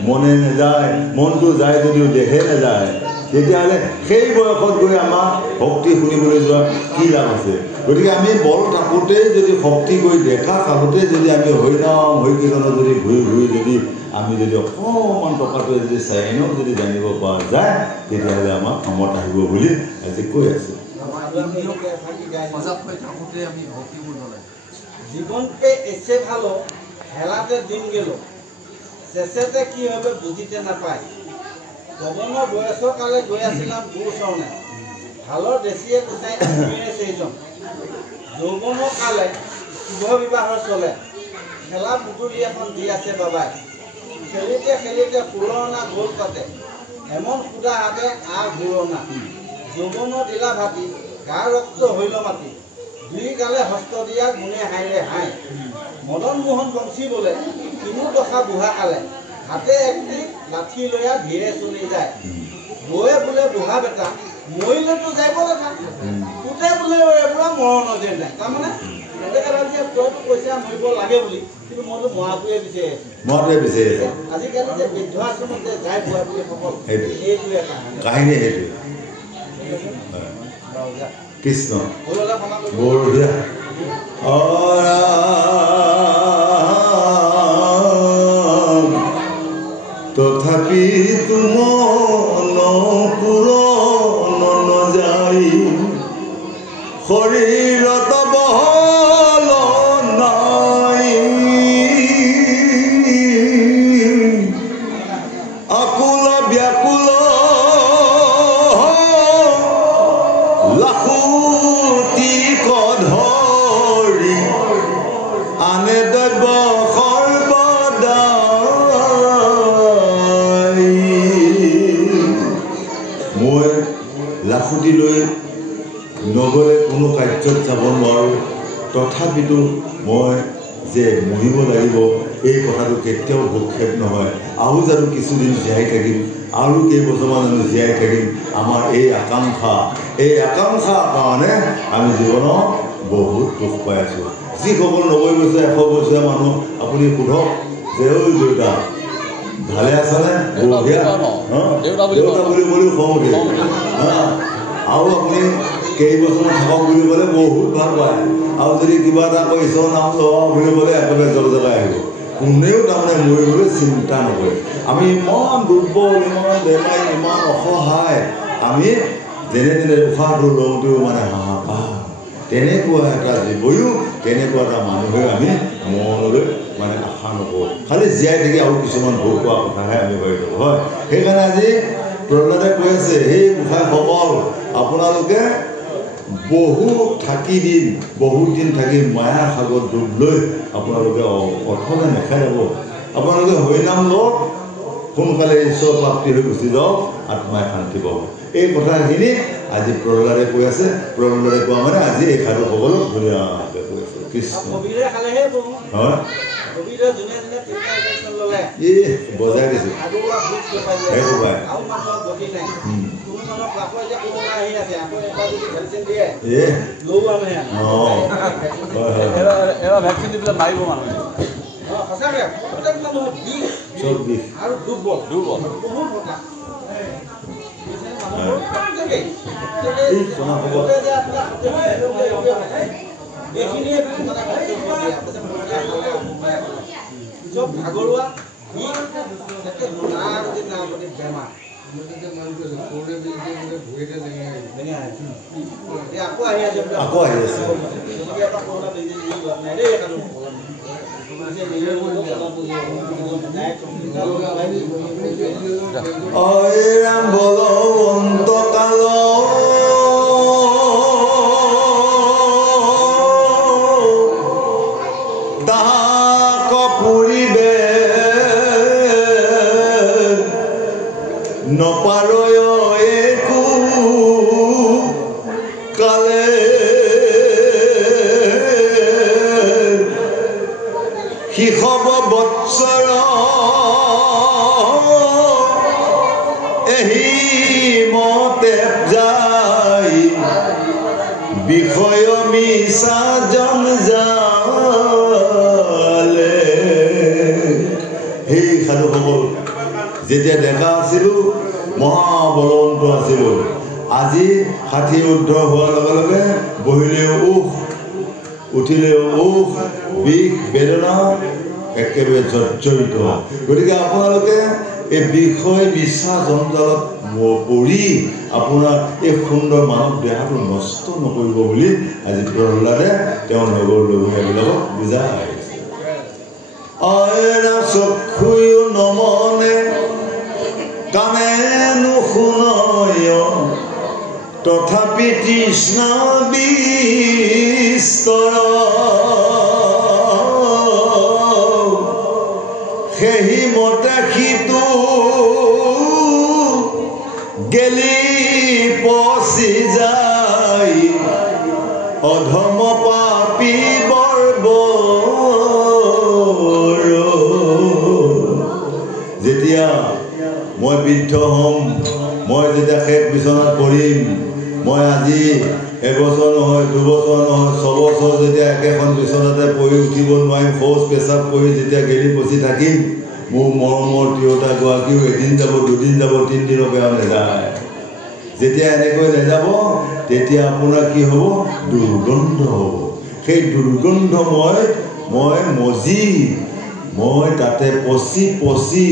মনে নাযায় মনটো যায় যদিও দেহে নাযায় তেতিয়াহ'লে সেই বয়সত গৈ আমাক ভক্তি শুনিবলৈ যোৱা কি লাভ আছে গতিকে আমি বল থাকোঁতেই যদি শক্তি গৈ দেখা কালতে যদি আমি হৰিনাম হৈ কীৰ্তনত যদি ঘূৰি ঘূৰি যদি আমি যদি অকণমান টকাটো যদি চাইনক যদি জানিব পৰা যায় তেতিয়াহ'লে আমাৰ কামত আহিব বুলি আজি কৈ আছে জীবনকে এসে ভালো হেলাতে দিন গেল শেষেতে কি হবে বুঝিতে নাপায় যৌবনৰ বয়সৰ কালে গৈ আছিলাম গুৰু চৰণে ভালৰ দেশীয়ে গোটাই আত্মীয়ে সেইজন যৌবনৰ কালে শুভ বিবাহ চলে খেলা পুতুলি এখন দি আছে বাবাই খেলিতে খেলিতে পুৰণা গ'ল পাতে এমন সুদা হাতে ঘূৰণা যৌবনৰ দিলা ভাতি গা ৰক্ত হৈল মাতি দুই গালে হস্ত দিয়া গুণে হাইৰে হাই মদন মোহন বংশী বোলে কিনো কথা বুঢ়া কালে হাতে একটি লাঠি লৈয়া ধীৰে চলি যায় বৌয়ে বোলে বুঢ়া বেটা মৰিলেতো যাব দেখা পুতে বোলে এবাৰ মৰণৰ যেন নাই তাৰমানে এনেকৈ ভাবিছে তইতো কৈছা মৰিব লাগে বুলি কিন্তু মইতো মৰাটোৱে বিচাৰি আছো আজিকালি যে বৃদ্ধ আশ্ৰমত যে যায় বুঢ়া বুলি সকল সেইটোৱে কাহিনী সেইটোৱে কৃষ্ণ বঢ়িয়া তথাপি তুমন পুৰণ নযায় শৰীৰত বহল নাই আকুল ব্যাকুল লাখুটি কধৰি আনে দৈব মই লাখুটি লৈ নগলে কোনো কাৰ্যত যাব নোৱাৰোঁ তথাপিতো মই যে মৰিব লাগিব এই কথাটো কেতিয়াও ভূক্ষেপ নহয় আৰু জানো কিছুদিন জীয়াই থাকিম আৰু কেইবছৰমান আমি জীয়াই থাকিম আমাৰ এই আকাংক্ষাৰ কাৰণে আমি জীৱনত বহুত দুখ পাই আছোঁ যিসকল 90 বছৰ 100 বছৰীয়া মানুহ আপুনি সোধক যে ঐ দেউতা ভালে আছানে দেউতা বুলি ক'লেও খং উঠে আৰু আপুনি কেইবছৰমান থাকক বুলি ক'লে বহুত ভাল পায় আৰু যদি কিবা এটা আকৌ ঈশ্বৰৰ নাম লওঁ বুলি ক'লে একেবাৰে জলজলাই আহিব কোনেও তাৰমানে মৰিবলৈ চিন্তা নকৰে আমি ইমান দুৰ্বল ইমান বেমাৰী ইমান অসহায় আমি যেনে তেনে উশাহটো লওঁতেও মানে হাহাকাৰ তেনেকুৱা এটা জীৱয়ো তেনেকুৱা এটা মানুহে আমি মনলৈ মানে আশা নকৰোঁ খালি জীয়াই থাকি আৰু কিছুমান ভোগ পোৱা কথাহে আমি ভাবি থাকোঁ হয় সেইকাৰণে আজি প্ৰহ্লাদে কৈ আছে সেই গোসাঁইসকল আপোনালোকে বহুত দিন থাকি মায়া সাগৰ ডুব লৈ আপোনালোকে অৰ্থলে নেখাই যাব আপোনালোকে হৰিনাম লওক সোনকালে ঈশ্বৰ প্ৰাপ্তি হৈ গুচি যাওক আত্মাই শান্তি পাব এই কথাখিনি আজি প্ৰহ্লাদে কৈ আছে প্ৰহ্লাদে কোৱা মানে আজি এই সাধুসকলক ধুনীয়াকৈ কৈ আছে কৃষ্ণ হয় ভিতৰত যোনে যোনে তিনিটা ইলেকশ্যন ল'লে বজাই দিছে আগৰপৰা ভোট পাইছে সেইটো পাই আৰু মানুহৰ গতি নাই কোনো মানুহক আকৌ এতিয়া কৰোণা আহি আছে আকৌ এবাৰ যদি ভেকচিন দিয়ে লওঁ আমি এবাৰ ভেকচিন দি পেলাই মাৰিব মানুহে সঁচাকৈ প্ৰত্যেক মানুহৰ বিষ আৰু দুৰ্বল বহুত কথা এইখিনিয়ে চব ভাগৰুৱা বেমাৰ আকৌ আহি আছে অইৰাম বলৱন্ত কাল তাহাক পুৰিবে নপাৰয় একো কালে শিশৱ বৎসৰ এহি মতে যাই বিষয় মিছা জঞ্জালে সেই সাধুসকল যেতিয়া ডেকা আছিলোঁ মহাবলৱন্ত আছিলোঁ আজি 60 ঊৰ্ধ হোৱাৰ লগে লগে বহিলেও উঠিলেও বিষ বেদনা একেবাৰে জৰ্জৰিত গতিকে আপোনালোকে এই বিষয় মিছা জঞ্জালত পৰি আপোনাৰ এই সুন্দৰ মানৱ দেহাটো নষ্ট নকৰিব বুলি আজি প্ৰহ্লাদে তেওঁৰ লগৰ লগৰীয়াবিলাকক বুজাই আহিছে অইৰা চক্ষুয়ো নমনে কাণে নুশুনয় তথাপি তৃষ্ণা বিস্তৰ সেই মতে সিটো গেলি পচি যায় অধম পাপী বৰ্বৰ যেতিয়া মই বৃদ্ধ হ'ম মই যেতিয়া শেষ বিচনাত পৰিম মই আজি এবছৰ নহয় 2 বছৰ নহয় 6 বছৰ যেতিয়া একেখন বিচনাতে পৰি উঠিব নোৱাৰিম শৌচ পেচাব কৰি যেতিয়া গেলি পচি থাকিম মোৰ মৰমৰ তিৰোতাগৰাকীও এদিন যাব 2 দিন যাব 3 দিনৰ বেয়া নাযায় যেতিয়া এনেকৈ নাযাব তেতিয়া আপোনাৰ কি হ'ব দুৰ্গন্ধ হ'ব সেই দুৰ্গন্ধময় মই মজি মই তাতে পচি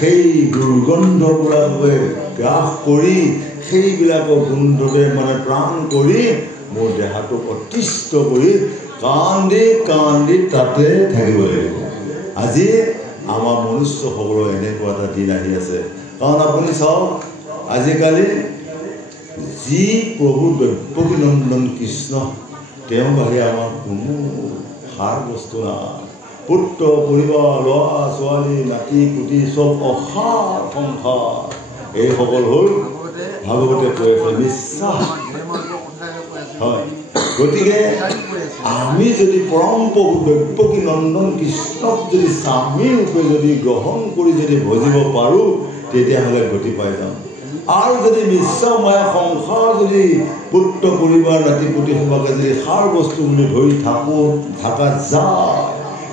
সেই দুৰ্গন্ধবোৰকে গ্ৰাস কৰি সেইবিলাকৰ গোন্ধতে মানে প্ৰাণ কৰি মোৰ দেহাটো অতিষ্ঠ কৰি কান্দি তাতে থাকিব লাগিব আজি আমাৰ মনুষ্যসকলৰ এনেকুৱা এটা দিন আহি আছে কাৰণ আপুনি চাওক আজিকালি যি প্ৰভু দৈৱকীনন্দন কৃষ্ণ তেওঁ বাহিৰে আমাৰ কোনো সাৰ বস্তু নাই পুত্ৰ পৰিবাৰ ল'ৰা ছোৱালী নাতি পুতি চব অসাৰ সংসাৰ এইসকল হ'ল ভাগৱতে কৈ আছে বিশ্বাস হয় গতিকে আমি যদি পৰম প্ৰভু দৈৱকীনন্দন কৃষ্ণক যদি স্বামী ৰূপে যদি গ্ৰহণ কৰি যদি ভজিব পাৰোঁ তেতিয়াহ'লে গতি পাই যাম আৰু যদি বিশ্বমায়া সংসাৰ যদি পুত্ৰ পৰিবাৰ নাতি পুতি সোপাকে যদি সাৰ বস্তু বুলি ধৰি থকা যায়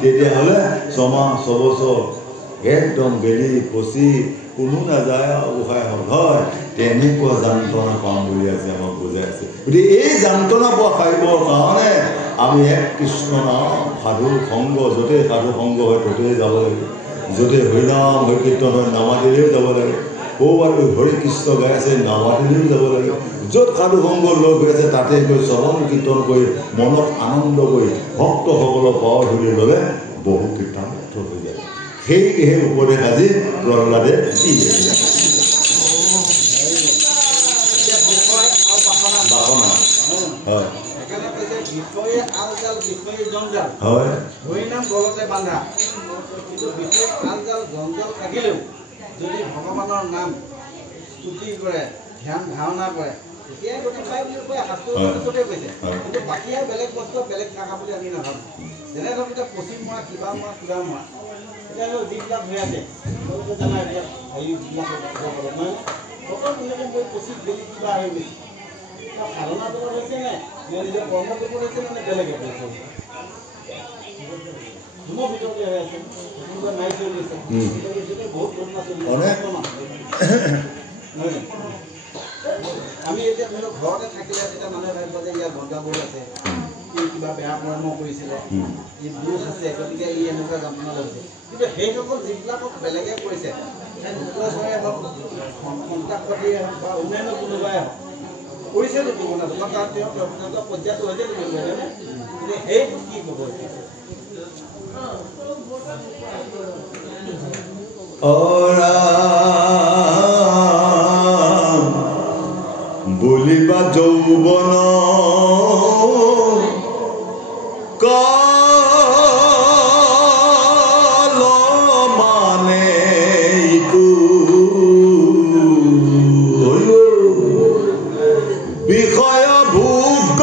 তেতিয়াহ'লে 6 মাহ 6 বছৰ একদম গেলি পচি কোনো নাযায় উশাই হয় তেনেকুৱা যন্ত্ৰণা পাম বুলি আজি আমাক বুজাই আছে গতিকে এই যন্ত্ৰণা সাৰিবৰ কাৰণে আমি এক কৃষ্ণ নাম সাধু সংগ য'তে সাধু সংগ হয় ত'তেই যাব লাগে য'তে হৰিনাম হৰিকীৰ্তন হয় নামাতিলেও যাব লাগে ক'ৰবাত হৰি কৃষ্ণ গাই আছে নামাতিলেও যাব লাগে য'ত সাধু সংগ লগ হৈ আছে তাতে গৈ চৰণ কীৰ্তন কৰি মনত আনন্দ কৰি ভক্তসকলৰ পাৱাৰ ধৰি ল'লে বহু কীৰ্তনাৰ্থ হৈ যায় সেই উপদেশ আজি প্ৰহ্লাদে দি যদি ভগৱানৰ নাম স্তুতি কৰে ধ্যান ধাৰণা কৰে তেতিয়াই গতি পাই বুলি কয় শাস্ত্ৰৰ চবেই কৈছে কিন্তু বাকীয়ে বেলেগ বস্তু বেলেগ নাখা বুলি আমি নাভাবোঁ যেনে ধৰক এতিয়া পশ্চিম মৰা কিবা মৰা এতিয়া যিবিলাক হৈ আছে তেওঁলোকে জানা এতিয়া হেৰিবিলাক নহয় সকলো বিলাকে পশ্চিম বেলি কিবা হৈ গৈছে সাধনা দলত হৈছে নে নিজৰ কৰ্মযোগত হৈছে নে বেলেগে কৰিছে ধুমৰ ভিতৰতে হৈ আছে কোনোবা নাই চলি আছে বহুত ঘটনা চলি আমি এতিয়া ধৰি লওক ঘৰতে থাকিলে তেতিয়া মানুহে ভাবিব যে ইয়াৰ গঞ্জাবোৰ আছে ই কিবা বেয়া কৰ্ম কৰিছিলে ই দুখ আছে গতিকে ই এনেকুৱা যন্ত্ৰণা লৈছে কিন্তু সেইসকল যিবিলাকক বেলেগে কৰিছে শুক্ৰচৰে হওক সন্ত্ৰাসবাদীয়ে হওক বা অন্যান্য কোনোবাই হওক কৰিছে নেকি মনাটো বা তাত তেওঁ তেওঁলোকৰ পৰ্যায়টো হৈছে নেকি হয়নে কিন্তু সেইটো কি ক'ব বুলিবা যৌবন কাল মানে ইটো বিষয় ভোগ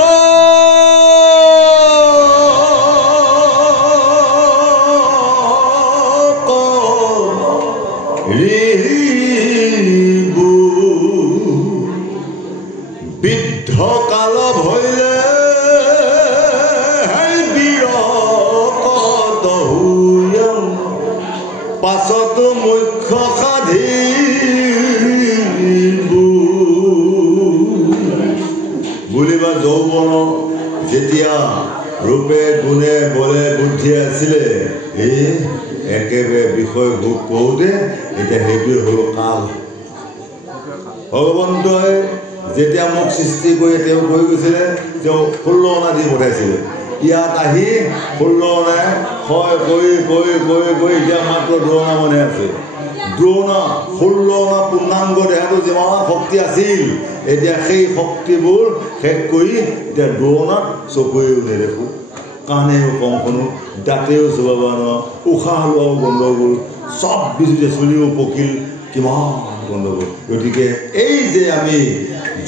বৃদ্ধ কাল ভৈলে বিৰত পাছত মুখ্য সাধী বুলিবা যৌবন যেতিয়া ৰূপে গুণে বলে বুদ্ধি আছিলে এই একেবাৰে বিষয় ভোগ কৰোঁতে এতিয়া সেইটোৱে হ'ল কাল ভগৱন্তই যেতিয়া মোক সৃষ্টি কৰি তেওঁ কৈ গৈছিলে তেওঁ 16 অনা দি পঠাইছিলে ইয়াত আহি 16 অনাই হয় কৰি এতিয়া মাত্ৰ 2 অনা মানে আছে 2 অনা 16 অনা পূৰ্ণাংগ দেহাটো যিমান শক্তি আছিল এতিয়া সেই শক্তিবোৰ শেষ কৰি এতিয়া 2 অনাত চকুৱেও নেদেখো কাণেও কম শুনো দাঁতেও চুবাব নোৱাৰোঁ উশাহ লোৱাও গণ্ডগোল চব বিজুতে চলিও পকিল কিমান গণ্ডগোল গতিকে এই যে আমি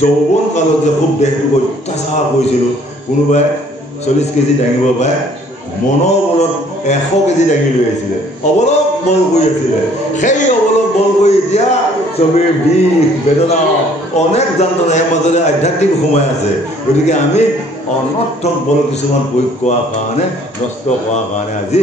যৌৱন কালত যে খুব দেহটোক অত্যাচাৰ কৰিছিলোঁ কোনোবাই 40 কেজি দাঙিব পাৰে মনৰ বলত 100 কেজি দাঙি লৈ আহিছিলে অৱলক বল কৰি আছিলে সেই অৱলক বল কৰি এতিয়া চবেই বিষ বেদনা অনেক যন্ত্ৰণাৰ মাজতে আধ্যাত্মিক সোমাই আছে গতিকে আমি অনৰ্থক বল কিছুমান প্ৰয়োগ কৰাৰ কাৰণে নষ্ট কৰাৰ কাৰণে আজি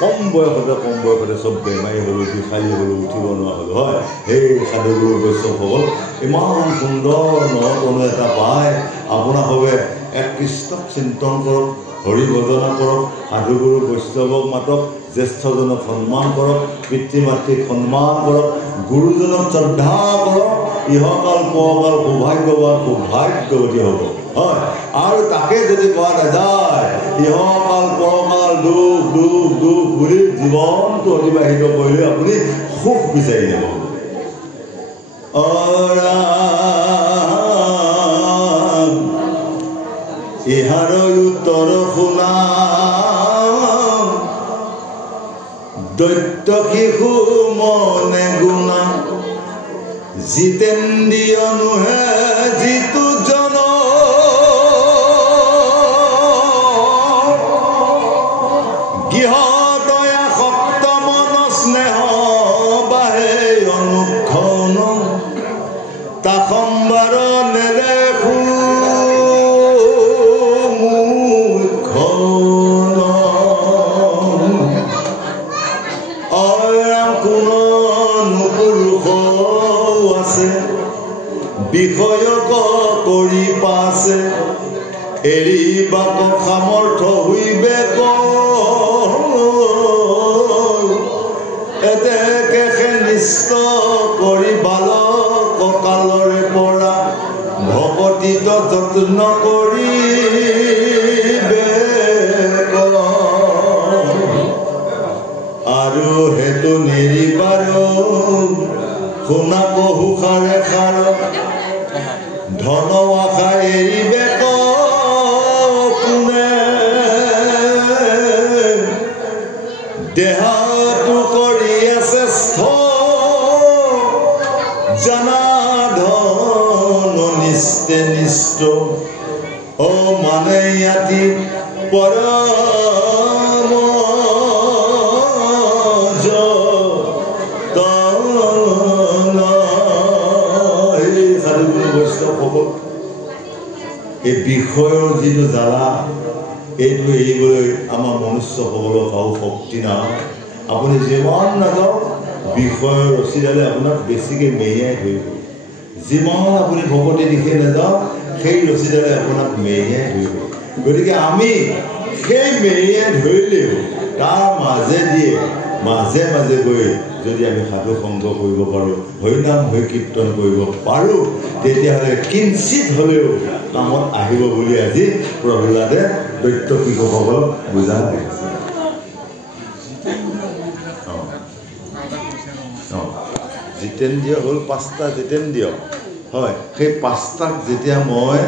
কম বয়সতে চব বেমাৰী হ'লোঁ বিষালী হ'লোঁ উঠিব নোৱাৰা হ'লোঁ হয় সেই সাধুগুৰু বৈষ্ণৱসকল ইমান সুন্দৰ নতনু এটা পায় আপোনালোকে এক কৃষ্ণক চিন্তন কৰক হৰি ভজনা কৰক সাধুগুৰু বৈষ্ণৱক মাতক জ্যেষ্ঠজনক সন্মান কৰক পিতৃ মাতৃক সন্মান কৰক গুৰুজনক শ্ৰদ্ধা কৰক ইহকাল পৰকাল সৌভাগ্যৱতী হ'ব হয় আৰু তাকে যদি কোৱা নাযায় ইহকাল পৰকাল দুখ বুলি জীৱনটো অতিবাহিত কৰিলে আপুনি সুখ বিচাৰি যাব ইহাৰ উত্তৰ শুনা দৈত্য শিশু মনে গুণা জিতেন্দ্ৰিয় নুহে যিটো জন গৃহদয়া সপ্ত মন স্নেহ বাহে অনুক্ষণ তা সম্বাৰ নেদেখো বিষয়ক কৰি পাছে এৰিবাক সামৰ্থ হইবে এতেকে নিষ্ঠ কৰি বালক কালৰে পৰা ভকতিত যত্ন কৰি আৰু হেতু নেৰিবাৰ শুনা বহু খাৰে খাৰ ধন আশা এৰিবে কোনে দেহাটো কৰি শ্ৰেষ্ঠ জানা ধন নিষ্ঠ হস্তে নিষ্ঠ ও মানে ইয়াতি পৰম এই বিষয়ৰ যিটো জ্বালা এইটো এৰিবলৈ আমাৰ মনুষ্যসকলৰ কাৰো শক্তি নাই আপুনি যিমান নাযাওক বিষয়ৰ ৰছীডালে আপোনাক বেছিকৈ মেৰিয়াই ধৰিব যিমান আপুনি ভকতি দিশে নাযাওক সেই ৰছীডালে আপোনাক মেৰিয়াই ধৰিব গতিকে আমি সেই মেৰিয়াই ধৰিলেও তাৰ মাজে মাজে গৈ যদি আমি সাধু সংগ কৰিব পাৰোঁ হৰিনাম হৈ কীৰ্তন কৰিব পাৰোঁ তেতিয়াহ'লে কিঞ্চিত হ'লেও কামত আহিব বুলি আজি প্ৰহ্লাদে দৈত্য কৃষকসকলক বুজাই আহিছে জিতেন্দ্ৰিয় হ'ল 5টা জিতেন্দ্ৰিয় হয় সেই 5টাক যেতিয়া মই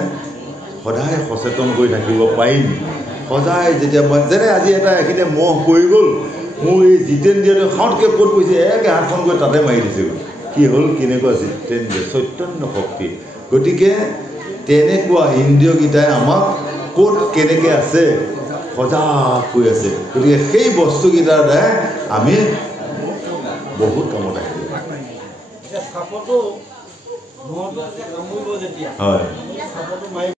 সদায় সচেতন কৰি থাকিব পাৰিম সদায় যেতিয়া মই যেনে আজি এটা এখিনিতে মহ পৰি গ'ল মোৰ এই জিতেন্দ্ৰিয়টো খাওঁতকৈ ক'ত কৈছে একে হাতখন গৈ তাতে মাৰি দিছে কি হ'ল কেনেকুৱা জিতেন্দ্ৰিয় চৈতন্য শক্তি গতিকে তেনেকুৱা ইন্দ্ৰিয়কেইটাই আমাক ক'ত কেনেকৈ আছে সজাগ কৰি আছে গতিকে সেই বস্তুকেইটাৰ দ্বাৰাই আমি বহুত কামত আহিব সাপটো হয়